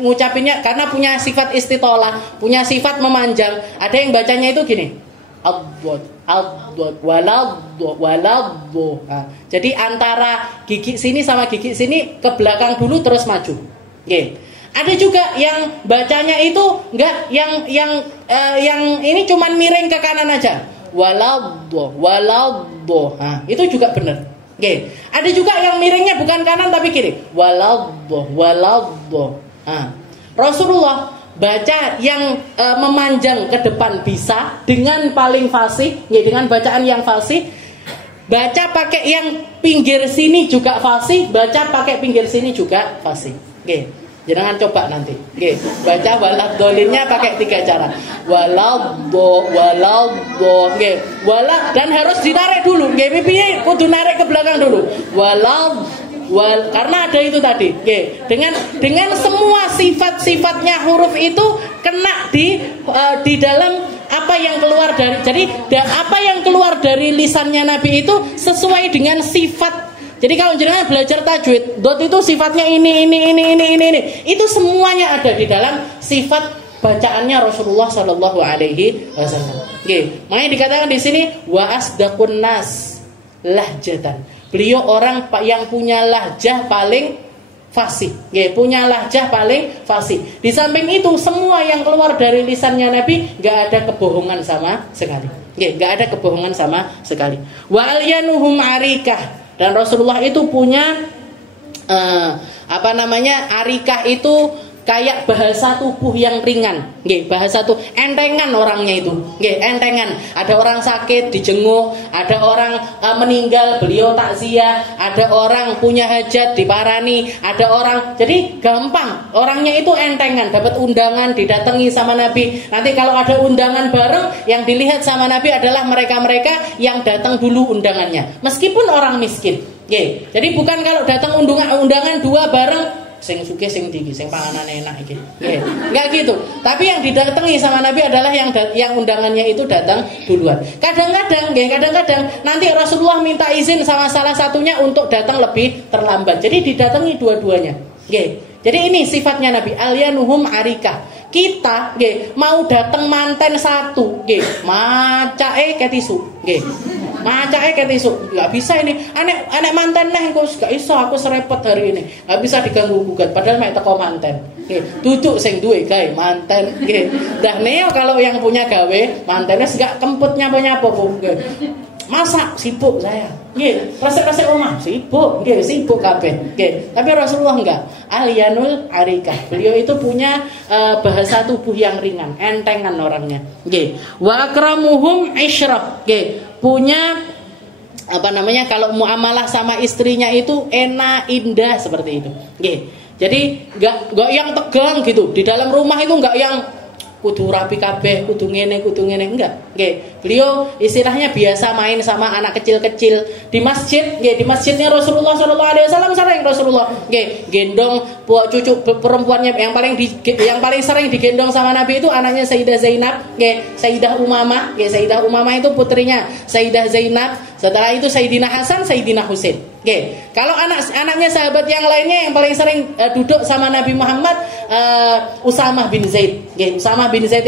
ngucapinnya karena punya sifat istitolah, punya sifat memanjang. Ada yang bacanya itu gini. Ad-dot, waladdo. Nah, jadi antara gigi sini sama gigi sini ke belakang dulu terus maju. Nggih. Ada juga yang bacanya itu enggak yang ini cuman miring ke kanan aja. Waladdo. Nah, itu juga benar. Oke. Ada juga yang miringnya bukan kanan tapi kiri. Waladdo. Nah, Rasulullah baca yang memanjang ke depan bisa dengan paling fasih, ya, dengan bacaan yang fasih. Baca pakai yang pinggir sini juga fasih, baca pakai pinggir sini juga fasih. Oke. Jangan coba nanti. Oke, baca waladdolinnya pakai 3 cara. Waladdo. Oke, dan harus ditarik dulu. Oke, pipinya kudu narik ke belakang dulu. Karena ada itu tadi. Oke, dengan semua sifat-sifatnya huruf itu kena di dalam apa yang keluar dari. Jadi apa yang keluar dari lisannya Nabi itu sesuai dengan sifat. Jadi kalau jenengan belajar tajwid, dot itu sifatnya ini. Itu semuanya ada di dalam sifat bacaannya Rasulullah Shallallahu Alaihi Wasallam. Oke, makanya dikatakan di sini wa asdaqun nas lahjatan. Beliau orang yang punya lahjah paling fasih. Oke, punya lahjah paling fasih. Di samping itu semua yang keluar dari lisannya Nabi nggak ada kebohongan sama sekali. Oke, nggak ada kebohongan sama sekali. Wa alyanuhum arikah. Dan Rasulullah itu punya arikah itu kayak bahasa tubuh yang ringan. Nggih, bahasa tuh entengan orangnya itu. Nggih, entengan. Ada orang sakit dijenguk, ada orang meninggal beliau takziah, ada orang punya hajat diparani, ada orang. Jadi gampang. Orangnya itu entengan, dapat undangan didatangi sama Nabi. Nanti kalau ada undangan bareng yang dilihat sama Nabi adalah mereka-mereka yang datang dulu undangannya. Meskipun orang miskin. Nggih. Jadi bukan kalau datang undangan 2 bareng sing sugih sing tinggi, sing panganan enak iki. Nggih. Enggak gitu. Tapi yang didatangi sama Nabi adalah yang undangannya itu datang duluan. Kadang-kadang nanti Rasulullah minta izin sama salah satunya untuk datang lebih terlambat. Jadi didatangi dua-duanya. Nggih. Jadi ini sifatnya Nabi, alyanuhum arikah. Kita mau datang manten 1, macake ketisu. Macake ketisu. Enggak bisa ini. Anek manten neh engko gak iso aku serepet hari ini. Enggak bisa diganggu gugat padahal mek teko manten. Duduk sing duwe gawe manten. Dah neo kalau yang punya gawe mantennya enggak kemput nyapa-nyapa Bu. Masak sibuk saya. Nggih, resep-resep omah sibuk, nggih sibuk kabeh. Nggih, tapi Rasulullah enggak. Alyanul arikah. Beliau itu punya bahasa tubuh yang ringan, entengan orangnya. Nggih. Wa akramuhum isyraf. Nggih, punya kalau muamalah sama istrinya itu enak, indah seperti itu. Nggih. Jadi enggak yang tegang gitu. Di dalam rumah itu enggak yang kudu rapi kabeh, kudu ngene enggak. Nggih. Beliau istilahnya biasa main sama anak kecil-kecil di masjid, nggih, di masjidnya Rasulullah sallallahu alaihi wasallam sering Rasulullah nggih gendong cucu perempuannya yang paling sering digendong sama Nabi itu anaknya Sayyidah Zainab, nggih, Sayyidah Umamah, nggih, Sayyidah Umamah itu putrinya Sayyidah Zainab, setelah itu Sayyidina Hasan, Sayyidina Husain. Oke, kalau anaknya sahabat yang lainnya yang paling sering duduk sama Nabi Muhammad Usamah bin Zaid. Oke, Usamah bin Zaid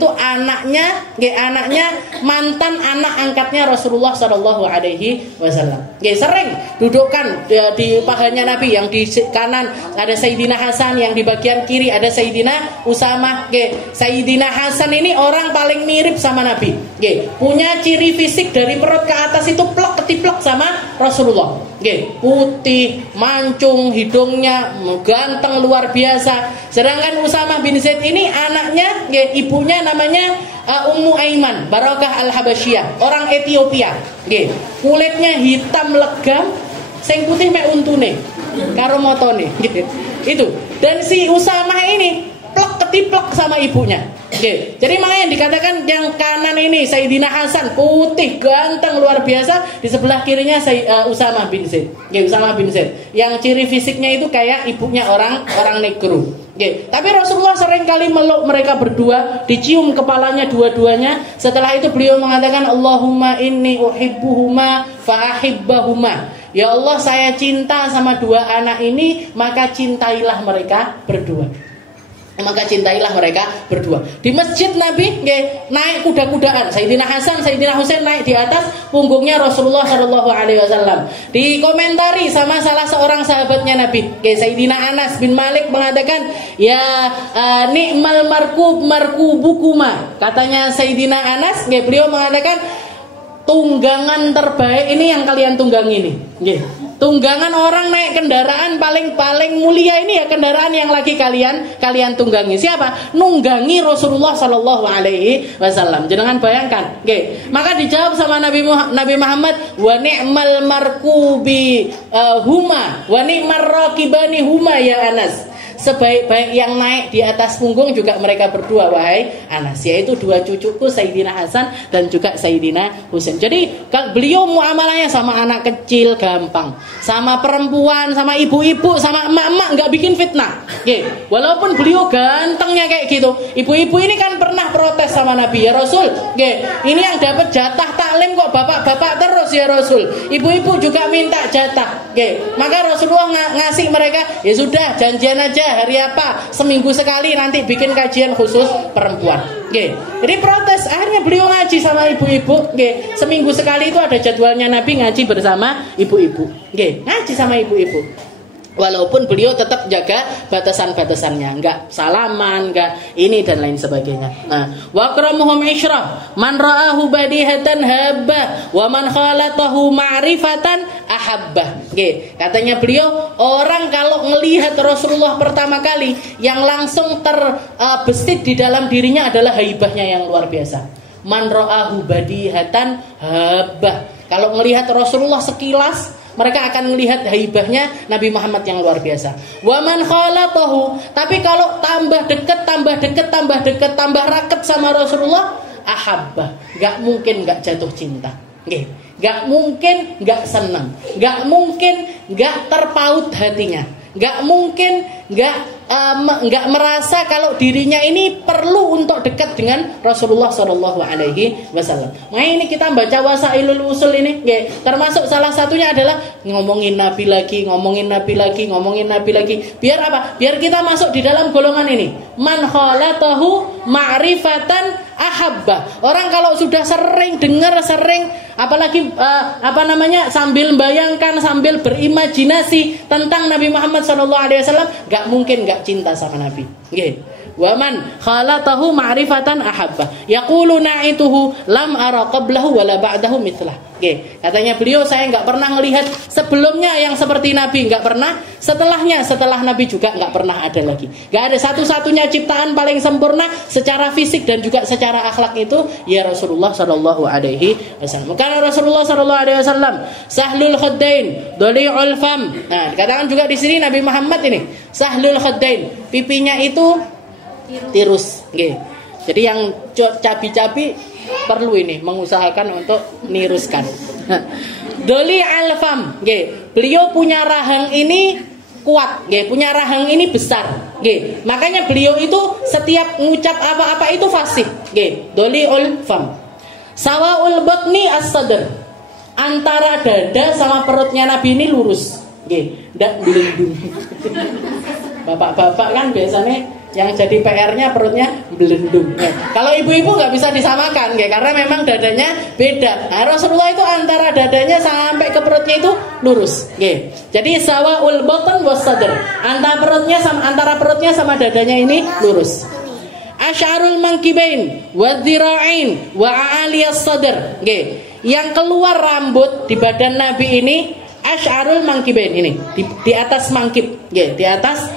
itu anaknya mantan anak angkatnya Rasulullah Shallallahu Alaihi Wasallam. Oke, sering dudukkan di pahanya Nabi, yang di kanan ada Sayyidina Hasan, yang di bagian kiri ada Sayyidina Usamah. Oke, Sayyidina Hasan ini orang paling mirip sama Nabi. Oke, punya ciri fisik dari perut ke atas itu plek ketiplek sama Rasulullah. Nggih, putih, mancung, hidungnya ganteng luar biasa. Sedangkan Usamah bin Zaid ini anaknya, nggih, ibunya namanya Ummu Aiman Barakah Al-Habasyiyah, orang Ethiopia. Nggih, kulitnya hitam legam, sing putih mek untune karo motone. Nggih. Itu. Dan si Usamah ini plek ketiplek sama ibunya. Oke, jadi makanya dikatakan yang kanan ini Sayyidina Hasan putih ganteng luar biasa, di sebelah kirinya Usamah bin Zaid. Oke, Usamah bin Zaid yang ciri fisiknya itu kayak ibunya orang negro. Nggih. Tapi Rasulullah sering kali meluk mereka berdua, dicium kepalanya dua-duanya. Setelah itu beliau mengatakan, Allahumma inni uhibbuhuma fa'ahibbahuma. Ya Allah, saya cinta sama dua anak ini, maka cintailah mereka berdua. Maka cintailah mereka berdua. Di masjid Nabi naik kuda-kudaan. Sayyidina Hasan, Sayyidina Husain naik di atas punggungnya Rasulullah SAW. Dikomentari sama salah seorang sahabatnya Nabi, Sayyidina Anas bin Malik mengatakan, ya ni'mal markubukuma. Katanya Sayyidina Anas, beliau mengatakan, tunggangan terbaik ini yang kalian tunggangi ini. Tunggangan orang naik kendaraan paling mulia ini ya kendaraan yang lagi kalian tunggangi. Siapa? Nunggangi Rasulullah Sallallahu Alaihi Wasallam. Jangan bayangkan. Maka dijawab sama Nabi Muhammad, wa ni'mal markubi huma wa ni'mar raqibani huma ya Anas. Sebaik-baik yang naik di atas punggung juga mereka berdua, wahai Anas, yaitu dua cucuku Sayyidina Hasan dan juga Sayyidina Husain. Jadi beliau muamalahnya sama anak kecil gampang, sama perempuan, sama ibu-ibu, sama emak-emak nggak bikin fitnah. Walaupun beliau gantengnya kayak gitu, ibu-ibu ini kan pernah protes sama Nabi, ya Rasul, ini yang dapat jatah taklim kok bapak-bapak terus ya Rasul. Ibu-ibu juga minta jatah. Maka Rasulullah ngasih mereka, ya sudah janjian aja. Hari apa? Seminggu sekali nanti bikin kajian khusus perempuan. Jadi protes, akhirnya beliau ngaji sama ibu-ibu. Seminggu sekali itu ada jadwalnya Nabi ngaji bersama ibu-ibu. Ngaji sama ibu-ibu. Walaupun beliau tetap jaga batasan-batasannya, enggak salaman, enggak ini dan lain sebagainya. Nah, wa akramuhum isyrah, man ra'ahu badihatan habba, wa man khalatahu ma'rifatan ahabba. Katanya beliau, orang kalau melihat Rasulullah pertama kali, yang langsung terbesit di dalam dirinya adalah haibahnya yang luar biasa. Man ra'ahu badihatan habba. Kalau melihat Rasulullah sekilas, mereka akan melihat haibahnya Nabi Muhammad yang luar biasa. Wa man khalatahu, tapi kalau tambah dekat, tambah raket sama Rasulullah, ahabba. Gak mungkin gak jatuh cinta. Gak mungkin gak senang. Gak mungkin gak terpaut hatinya. Gak mungkin gak merasa kalau dirinya ini perlu untuk dekat dengan Rasulullah Shallallahu Alaihi Wasallam. Nah ini kita baca Wasailul Usul ini, termasuk salah satunya adalah ngomongin Nabi lagi. Biar apa? Biar kita masuk di dalam golongan ini. Man khalatahu ma'rifatan ahabba. Orang kalau sudah sering dengar, apalagi sambil membayangkan, sambil berimajinasi tentang Nabi Muhammad SAW, gak mungkin gak cinta sama Nabi. Wa man khalatahu ma'rifatan ahabba yaqulu na'ituhu lam ara qablahu wala ba'dahu mithlah. Katanya beliau, saya nggak pernah melihat sebelumnya yang seperti Nabi, nggak pernah. Setelah Nabi juga nggak pernah ada lagi. Nggak ada satu-satunya ciptaan paling sempurna secara fisik dan juga secara akhlak itu ya Rasulullah Shallallahu Alaihi Wasallam. Karena Rasulullah Shallallahu Alaihi Wasallam sahlul khaddain, doli'ul fam. Nah, dikatakan juga di sini Nabi Muhammad ini sahlul khaddain, pipinya itu tirus. Jadi yang cabi-cabi perlu ini mengusahakan untuk niruskan. Doli al-fam, beliau punya rahang ini kuat, punya rahang ini besar. Makanya beliau itu setiap ngucap apa-apa itu fasih. Doli al-fam. Sawaul batni as-sadr. Antara dada sama perutnya Nabi ini lurus. Ndak belendung. Bapak-bapak kan biasanya yang jadi PR-nya perutnya belendung. Kalau ibu-ibu nggak bisa disamakan, karena memang dadanya beda. Nah, Rasulullah itu antara dadanya sampai ke perutnya itu lurus. Jadi sawaul batn was sadr. Antara perutnya sama dadanya ini lurus. Asy'arul mankibain wa dzira'ain wa a'aliyas sadr. Yang keluar rambut di badan Nabi ini asy'arul mankibain ini di atas mangkib. Di atas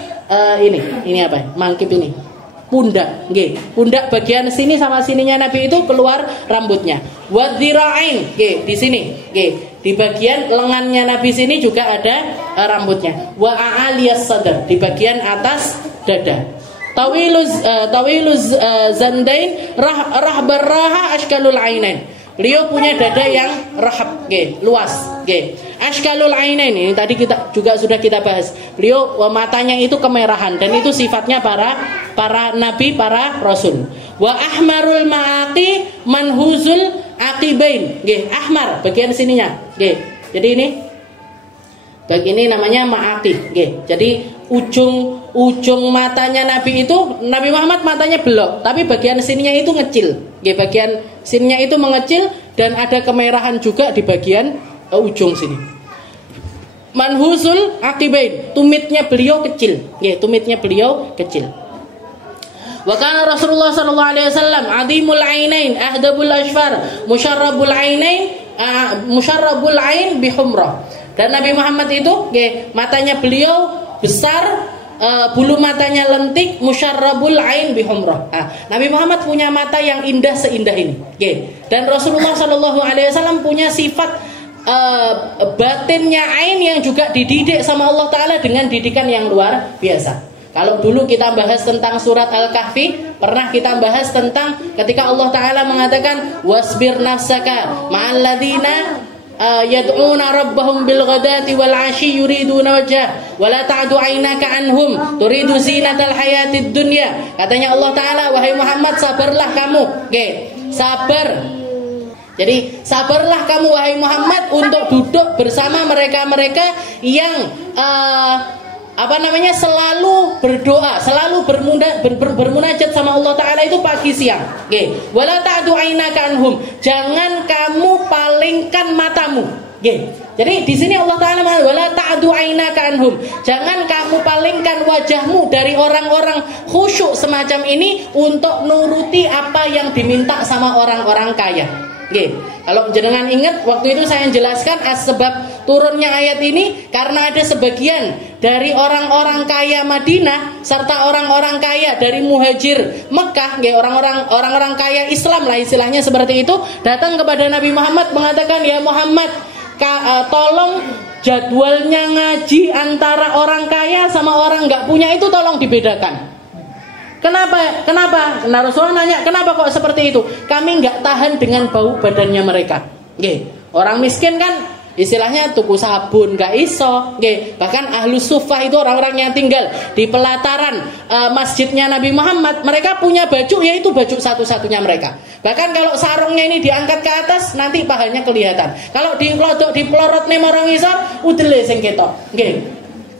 ini apa? Mangkib ini. Pundak, pundak bagian sini sama sininya Nabi itu keluar rambutnya. Wa dzira'ain, di sini, di bagian lengannya Nabi sini juga ada rambutnya. Wa a'aliyas sadr, di bagian atas dada. Tawiluz zandain rahbarraha ashkalul ainain. Beliau punya dada yang rahab, luas, Ashkalul ainain ini tadi kita juga sudah kita bahas. Beliau matanya itu kemerahan dan itu sifatnya para nabi, para rasul. Wa ahmarul ma'aqi manhuzul aqibain. Ahmar bagian sininya. Jadi ini namanya ma'aqi. Jadi ujung matanya Nabi itu, Nabi Muhammad matanya belok, tapi bagian sininya itu ngecil. Bagian sininya itu mengecil dan ada kemerahan juga di bagian ujung sini. Manhuzul aqibain, tumitnya beliau kecil. Tumitnya beliau kecil. Wa kana Rasulullah sallallahu alaihi wasallam adimul ainain, ahdabul ashfar, musyarrabul ain bihumrah. Dan Nabi Muhammad itu matanya beliau besar, bulu matanya lentik, musyarrabul ain bihumrah. Nabi Muhammad punya mata yang indah seindah ini. Dan Rasulullah sallallahu alaihi wasallam punya sifat batinnya ain yang juga dididik sama Allah Ta'ala dengan didikan yang luar biasa. Kalau dulu kita bahas tentang surat Al-Kahfi, pernah kita bahas tentang ketika Allah Ta'ala mengatakan wasbir nafsaka ma'alladina yad'una rabbahum bil ghadati wal 'ashi yuriduna wajhah wa la ta'du 'ainaka anhum turidu zinatal hayatid dunya. Katanya Allah Ta'ala, wahai Muhammad, sabarlah kamu. Sabar. Jadi sabarlah kamu wahai Muhammad untuk duduk bersama mereka-mereka yang selalu berdoa, selalu bermunajat sama Allah Ta'ala itu pagi siang. Wala ta'du 'ainaka anhum. Jangan kamu palingkan matamu. Jadi di sini Allah Ta'ala mengatakan wala ta'du 'ainaka anhum. Jangan kamu palingkan wajahmu dari orang-orang khusyuk semacam ini untuk nuruti apa yang diminta sama orang-orang kaya. Kalau jenengan ingat waktu itu saya jelaskan sebab turunnya ayat ini karena ada sebagian dari orang-orang kaya Madinah serta orang-orang kaya dari muhajir Mekah, orang-orang kaya Islam lah istilahnya seperti itu, datang kepada Nabi Muhammad mengatakan, ya Muhammad, tolong jadwalnya ngaji antara orang kaya sama orang nggak punya itu tolong dibedakan. Kenapa? Nah Rasulullah nanya, kenapa kok seperti itu? Kami nggak tahan dengan bau badannya mereka. Orang miskin kan istilahnya tuku sabun nggak iso. Bahkan ahlus suffah itu orang-orang yang tinggal di pelataran masjidnya Nabi Muhammad, mereka punya baju yaitu baju satu-satunya mereka. Bahkan kalau sarungnya ini diangkat ke atas nanti pahanya kelihatan. Kalau dipelorot nih marang isor, udele sing ketok.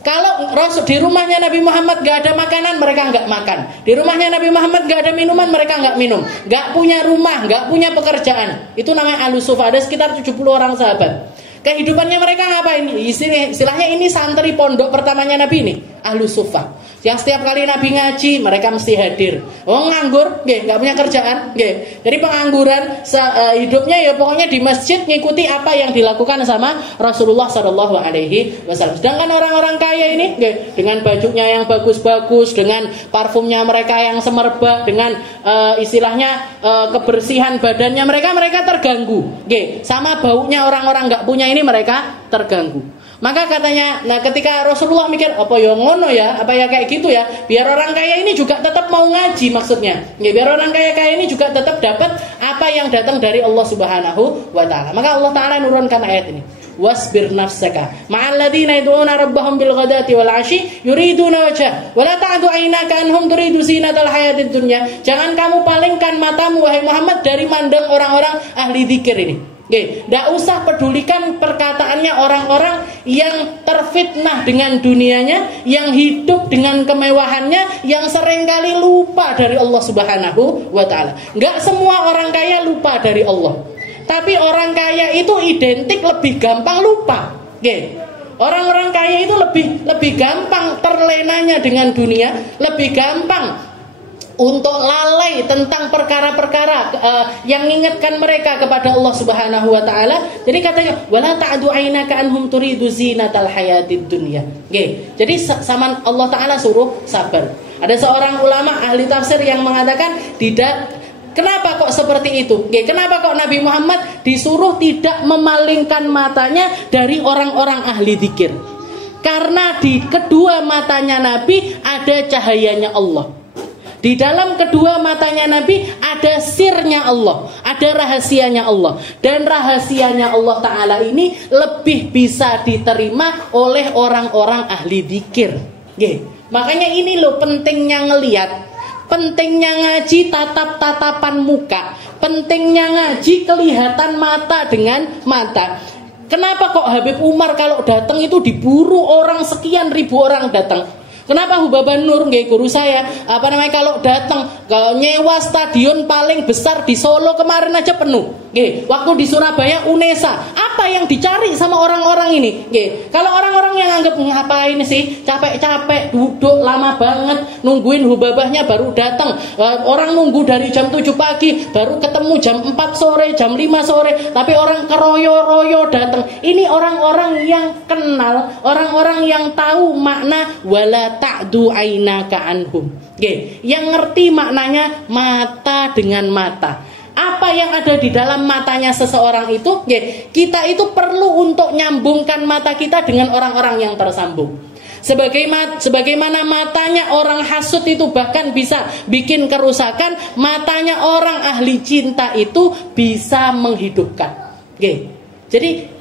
Kalau Rasul di rumahnya Nabi Muhammad gak ada makanan, mereka gak makan. Di rumahnya Nabi Muhammad gak ada minuman, mereka gak minum. Gak punya rumah, gak punya pekerjaan. Itu namanya ahlus suffah. Ada sekitar 70 orang sahabat. Kehidupannya mereka ngapain? Istilahnya ini santri pondok pertamanya Nabi ini, ahlus suffah. Yang setiap kali Nabi ngaji mereka mesti hadir. Nganggur, nggak punya kerjaan, Jadi pengangguran hidupnya ya pokoknya di masjid ngikuti apa yang dilakukan sama Rasulullah Shallallahu Alaihi Wasallam. Sedangkan orang-orang kaya ini, dengan bajunya yang bagus-bagus, dengan parfumnya mereka yang semerbak, dengan istilahnya kebersihan badannya mereka terganggu, sama baunya orang-orang nggak punya ini mereka terganggu. Maka katanya, nah ketika Rasulullah mikir, apa ya ngono ya, apa ya kayak gitu ya, biar orang kaya ini juga tetap mau ngaji maksudnya. Biar orang kaya ini juga tetap dapat apa yang datang dari Allah Subhanahu wa Ta'ala. Maka Allah Ta'ala nurunkan ayat ini. Wasbir nafsaka ma'alladina yad'una rabbahum bil ghadati wal 'ashi yuriduna wajhah wa la ta'du 'ainaka anhum turidu zinatal hayatid dunya. Jangan kamu palingkan matamu wahai Muhammad dari mandang orang-orang ahli zikir ini. Tidak usah pedulikan perkataannya orang-orang yang terfitnah dengan dunianya, yang hidup dengan kemewahannya, yang seringkali lupa dari Allah Subhanahu wa Ta'ala. Nggak semua orang kaya lupa dari Allah, tapi orang kaya itu identik lebih gampang lupa. Orang-orang kaya itu lebih gampang terlenanya dengan dunia, lebih gampang untuk lalai tentang perkara-perkara yang mengingatkan mereka kepada Allah Subhanahu wa Ta'ala. Jadi katanya wala ta'du 'ainaka anhum turidu zinatal hayatid dunya. Jadi sama Allah Ta'ala suruh sabar. Ada seorang ulama ahli tafsir yang mengatakan kenapa kok seperti itu? Kenapa kok Nabi Muhammad disuruh tidak memalingkan matanya dari orang-orang ahli zikir? Karena di kedua matanya Nabi ada cahayanya Allah. Di dalam kedua matanya Nabi ada ada sirnya Allah, ada rahasianya Allah. Dan rahasianya Allah Ta'ala ini lebih bisa diterima oleh orang-orang ahli dzikir. Makanya ini loh pentingnya ngelihat, pentingnya ngaji tatap-tatapan muka, pentingnya ngaji kelihatan mata dengan mata. Kenapa kok Habib Umar kalau datang itu diburu orang, sekian ribu orang datang? Kenapa Hubabah Nur, guru saya, kalau datang nyewa stadion paling besar di Solo kemarin aja penuh. Waktu di Surabaya UNESA, apa yang dicari sama orang-orang ini? Kalau orang-orang yang anggap ngapain sih, capek-capek duduk lama banget nungguin Hubabahnya baru datang. Orang nunggu dari jam 7 pagi baru ketemu jam 4 sore, jam 5 sore, tapi orang keroyo-royo datang. Ini orang-orang yang kenal, orang-orang yang tahu makna wala ta'du ainaka anhum. Yang ngerti maknanya mata dengan mata. Apa yang ada di dalam matanya seseorang itu, kita itu perlu untuk nyambungkan mata kita dengan orang-orang yang tersambung. Sebagaimana matanya orang hasud itu bahkan bisa bikin kerusakan, matanya orang ahli cinta itu bisa menghidupkan. Jadi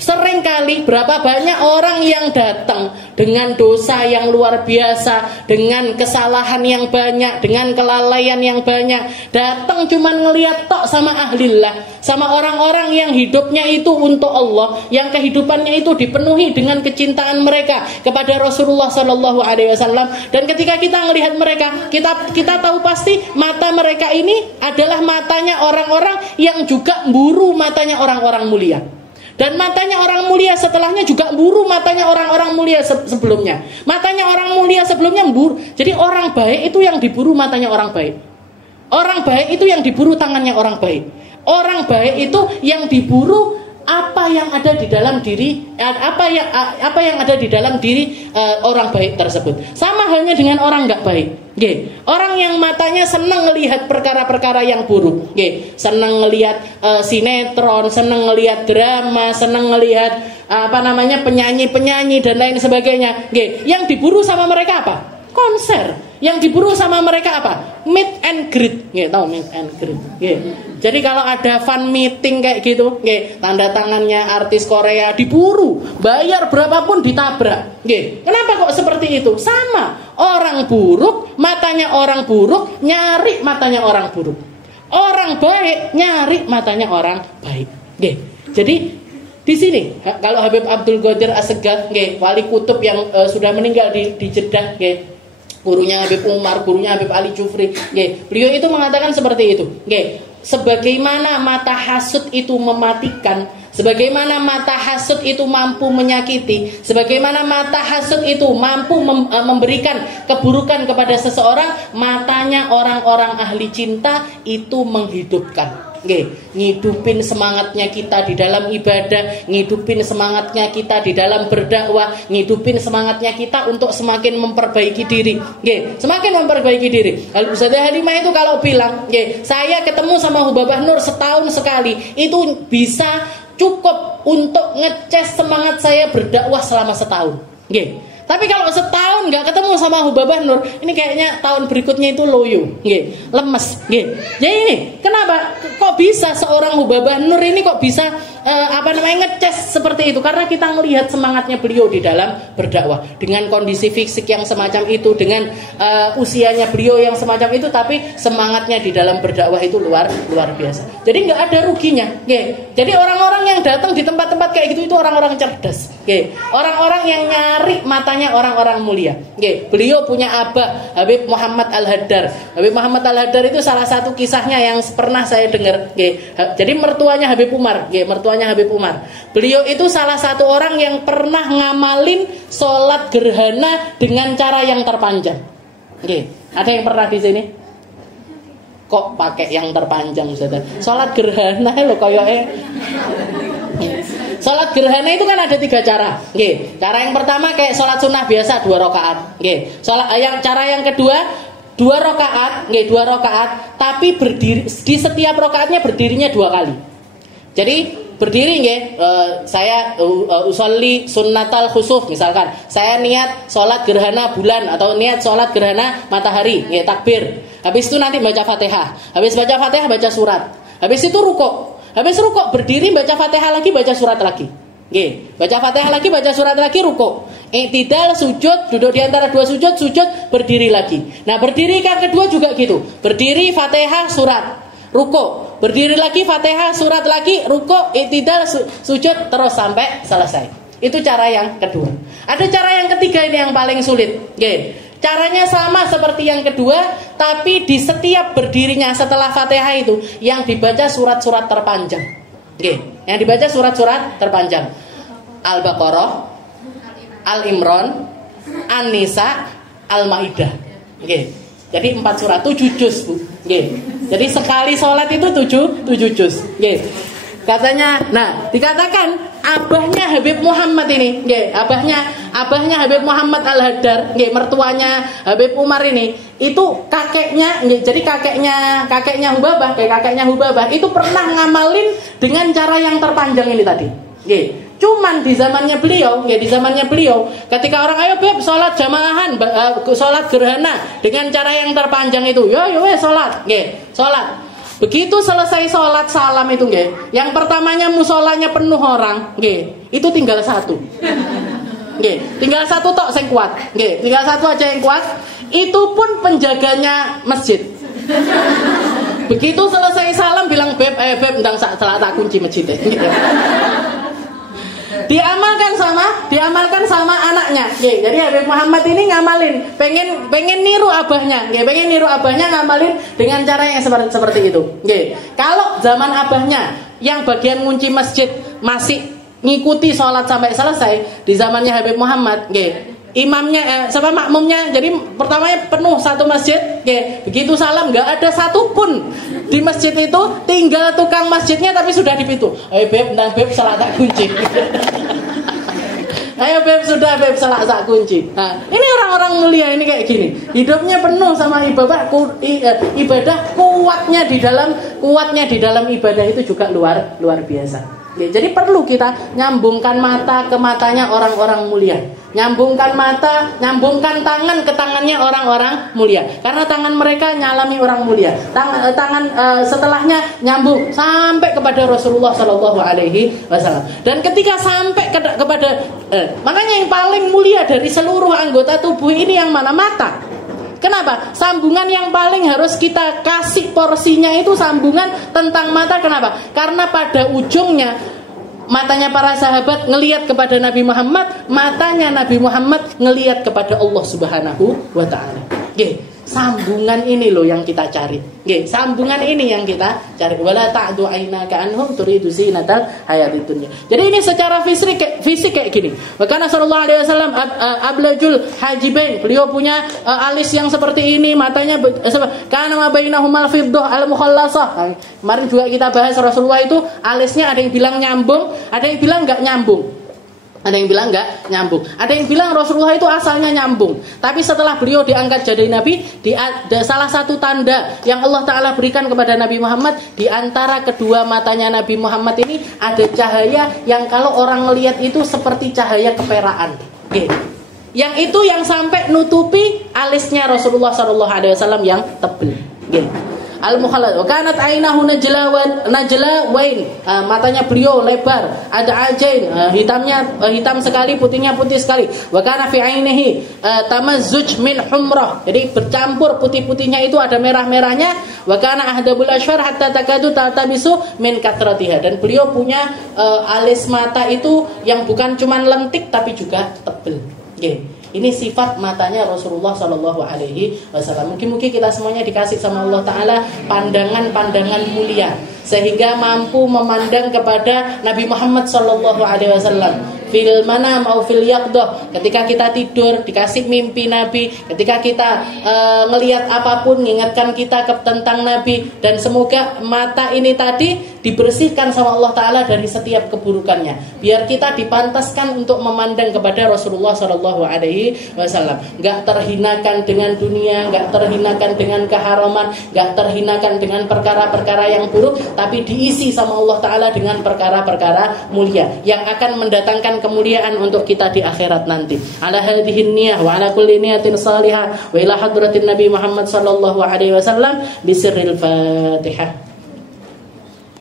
seringkali berapa banyak orang yang datang dengan dosa yang luar biasa, dengan kesalahan yang banyak, dengan kelalaian yang banyak, datang cuman ngelihat tok sama ahlillah, sama orang-orang yang hidupnya itu untuk Allah, yang kehidupannya itu dipenuhi dengan kecintaan mereka kepada Rasulullah SAW. Dan ketika kita melihat mereka, kita tahu pasti mata mereka ini adalah matanya orang-orang yang juga buru matanya orang-orang mulia. Dan matanya orang mulia setelahnya juga buru matanya orang-orang mulia sebelumnya. Matanya orang mulia sebelumnya buru. Jadi orang baik itu yang diburu matanya orang baik. Orang baik itu yang diburu tangannya orang baik. Orang baik itu yang diburu apa yang ada di dalam diri, apa yang ada di dalam diri orang baik tersebut. Sama halnya dengan orang nggak baik. Orang yang matanya senang melihat perkara-perkara yang buruk, senang melihat sinetron, senang melihat drama, senang melihat penyanyi-penyanyi dan lain sebagainya. Yang diburu sama mereka apa? Konser. Yang diburu sama mereka apa? Meet and greet. Tahu meet and greet. Jadi kalau ada fan meeting kayak gitu, tanda tangannya artis Korea diburu, bayar berapapun ditabrak. Kenapa kok seperti itu? Sama, orang buruk, matanya orang buruk, nyari matanya orang buruk. Orang baik nyari matanya orang baik. Jadi di sini kalau Habib Abdul Qadir Assegaf, wali kutub yang sudah meninggal di Jeddah, gurunya Habib Umar, gurunya Habib Ali Jufri, beliau itu mengatakan seperti itu. Sebagaimana mata hasud itu mematikan, sebagaimana mata hasud itu mampu menyakiti, sebagaimana mata hasud itu mampu memberikan keburukan kepada seseorang, matanya orang-orang ahli cinta itu menghidupkan. Ngidupin semangatnya kita di dalam ibadah, ngidupin semangatnya kita di dalam berdakwah, ngidupin semangatnya kita untuk semakin memperbaiki diri. Semakin memperbaiki diri. Al-Ustadzah Halimah itu kalau bilang, saya ketemu sama Hubabah Nur setahun sekali, itu bisa cukup untuk ngecas semangat saya berdakwah selama setahun. Tapi kalau setahun nggak ketemu sama Hubabah Nur, ini kayaknya tahun berikutnya itu loyo, lemes. Jadi ini kenapa kok bisa seorang Hubabah Nur ini kok bisa ngecas seperti itu? Karena kita melihat semangatnya beliau di dalam berdakwah dengan kondisi fisik yang semacam itu, dengan usianya beliau yang semacam itu, tapi semangatnya di dalam berdakwah itu luar biasa. Jadi nggak ada ruginya. Jadi orang-orang yang datang di tempat-tempat kayak gitu itu orang-orang cerdas. Orang-orang yang nyari matanya orang-orang mulia. Beliau punya abah Habib Muhammad Al-Haddar. Habib Muhammad Al-Haddar itu salah satu kisahnya yang pernah saya dengar. Jadi mertuanya Habib Umar, mertuanya Habib Umar. Beliau itu salah satu orang yang pernah ngamalin sholat gerhana dengan cara yang terpanjang. Ada yang pernah di sini? Kok pakai yang terpanjang, Ustaz? Sholat gerhana lo koyoke. Sholat gerhana itu kan ada 3 cara. Cara yang pertama kayak sholat sunnah biasa 2 rakaat. Cara yang kedua 2 rakaat, 2 rakaat, tapi berdiri di setiap rakaatnya berdirinya 2 kali. Jadi berdiri nggih, saya usolli sunnatal khusuf misalkan. Saya niat sholat gerhana bulan atau niat sholat gerhana matahari, nggih, takbir. Habis itu nanti baca Fatihah. Habis baca Fatihah baca surat. Habis itu rukuk. Habis rukuk berdiri baca Fatihah lagi, baca surat lagi. Nggih, baca Fatihah lagi, baca surat lagi, rukuk. I'tidal, sujud, duduk di antara dua sujud, berdiri lagi. Nah, berdiri yang kedua juga gitu. Berdiri Fatihah, surat, rukuk. Berdiri lagi Fatihah, surat lagi, rukuk, i'tidal, sujud terus sampai selesai. Itu cara yang kedua. Ada cara yang ketiga, ini yang paling sulit. Nggih. Caranya sama seperti yang kedua, tapi di setiap berdirinya setelah Fatihah itu yang dibaca surat-surat terpanjang. Oke, yang dibaca surat-surat terpanjang. Al-Baqarah, Al-Imran, An-Nisa, Al-Maidah. Oke. Jadi 4 surat, 7 juz, Bu. Oke. Jadi sekali sholat itu 7 juz. Oke. Katanya, nah, dikatakan abahnya Habib Muhammad ini, nggih, abahnya Habib Muhammad Al-Haddar, nggih, mertuanya Habib Umar ini, itu kakeknya, nggih, jadi kakeknya Hubabah itu pernah ngamalin dengan cara yang terpanjang ini tadi. Nggih. Cuman di zamannya beliau, ketika orang ayo Beb salat jamaahan, salat gerhana dengan cara yang terpanjang itu, yo salat, nggih, salat. Begitu selesai sholat salam itu nggih, yang pertamanya musolanya penuh orang, nggih, itu tinggal satu. Nggih, tinggal satu tok sing kuat. Nggih, tinggal satu aja yang kuat. Itu pun penjaganya masjid. Begitu selesai salam bilang Beb ndang sak tak kunci masjid. Gitu. Diamalkan sama anaknya. Nggih, jadi Habib Muhammad ini ngamalin, pengen niru abahnya, nggih, ngamalin dengan cara yang seperti itu. Nggih. Kalau zaman abahnya yang bagian ngunci masjid masih ngikuti sholat sampai selesai, di zamannya Habib Muhammad, nggih, imamnya sama makmumnya, jadi pertamanya penuh satu masjid, nggih, begitu salam nggak ada satupun di masjid itu, tinggal tukang masjidnya tapi sudah di pintu. Ayo Beb, salah tak kunci. Ayo Beb, salah tak kunci. Nah, ini orang-orang mulia ini kayak gini. Hidupnya penuh sama ibadah, kuatnya di dalam ibadah itu juga luar biasa. Ya, jadi perlu kita nyambungkan mata ke matanya orang-orang mulia, nyambungkan tangan ke tangannya orang-orang mulia, karena tangan mereka nyalami orang mulia, tangan setelahnya nyambung sampai kepada Rasulullah Shallallahu Alaihi Wasallam. Dan ketika sampai kepada makanya yang paling mulia dari seluruh anggota tubuh ini yang mana? Mata. Kenapa? Sambungan yang paling harus kita kasih porsinya itu sambungan tentang mata. Kenapa? Karena pada ujungnya matanya para sahabat ngelihat kepada Nabi Muhammad, matanya Nabi Muhammad ngelihat kepada Allah Subhanahu wa taala. Nggih, sambungan ini loh yang kita cari. Nggih, sambungan ini yang kita cari. Wala ta'du ainaka anhum turidu zinatal hayatid dunya. Jadi ini secara fisik kayak gini. Karena sallallahu alaihi wasallam ablajul hajibain. Beliau punya alis yang seperti ini, matanya kana ma bainahumal fiddah al-mukhallasah. Kemarin juga kita bahas Rasulullah itu alisnya ada yang bilang nyambung, ada yang bilang enggak nyambung. Ada yang bilang enggak nyambung. Ada yang bilang Rasulullah itu asalnya nyambung. Tapi setelah beliau diangkat jadi Nabi, salah satu tanda yang Allah Ta'ala berikan kepada Nabi Muhammad, di antara kedua matanya Nabi Muhammad ini ada cahaya yang kalau orang melihat itu seperti cahaya keperaan. Yang itu yang sampai nutupi alisnya Rasulullah SAW yang tebal. Al-mukhallat wa kanat ainahu najlawain, matanya beliau lebar, ada ajain, hitam sekali, putihnya putih sekali. Wa kana fi ainihi tamazzuj min humrah, jadi bercampur putih-putihnya itu ada merah-merahnya. Wa kana ahdabul ashfar hatta takadu tatabisu min kathratiha, dan beliau punya alis mata itu yang bukan cuma lentik tapi juga tebal. Ini sifat matanya Rasulullah Shallallahu Alaihi Wasallam. Mungkin kita semuanya dikasih sama Allah Taala pandangan mulia, sehingga mampu memandang kepada Nabi Muhammad Shallallahu Alaihi Wasallam. Fil manam au fil yaqdah, ketika kita tidur dikasih mimpi Nabi, ketika kita ngelihat apapun mengingatkan kita tentang Nabi. Dan semoga mata ini tadi dibersihkan sama Allah Ta'ala dari setiap keburukannya, biar kita dipantaskan untuk memandang kepada Rasulullah SAW, gak terhinakan dengan dunia, gak terhinakan dengan keharaman, gak terhinakan dengan perkara-perkara yang buruk, tapi diisi sama Allah Ta'ala dengan perkara-perkara mulia yang akan mendatangkan kemuliaan untuk kita di akhirat nanti. Ala hadhihi niyah wa ala kulli niyatin salihah wa ila hadratin Nabi Muhammad sallallahu alaihi wasallam bisirril Fatihah.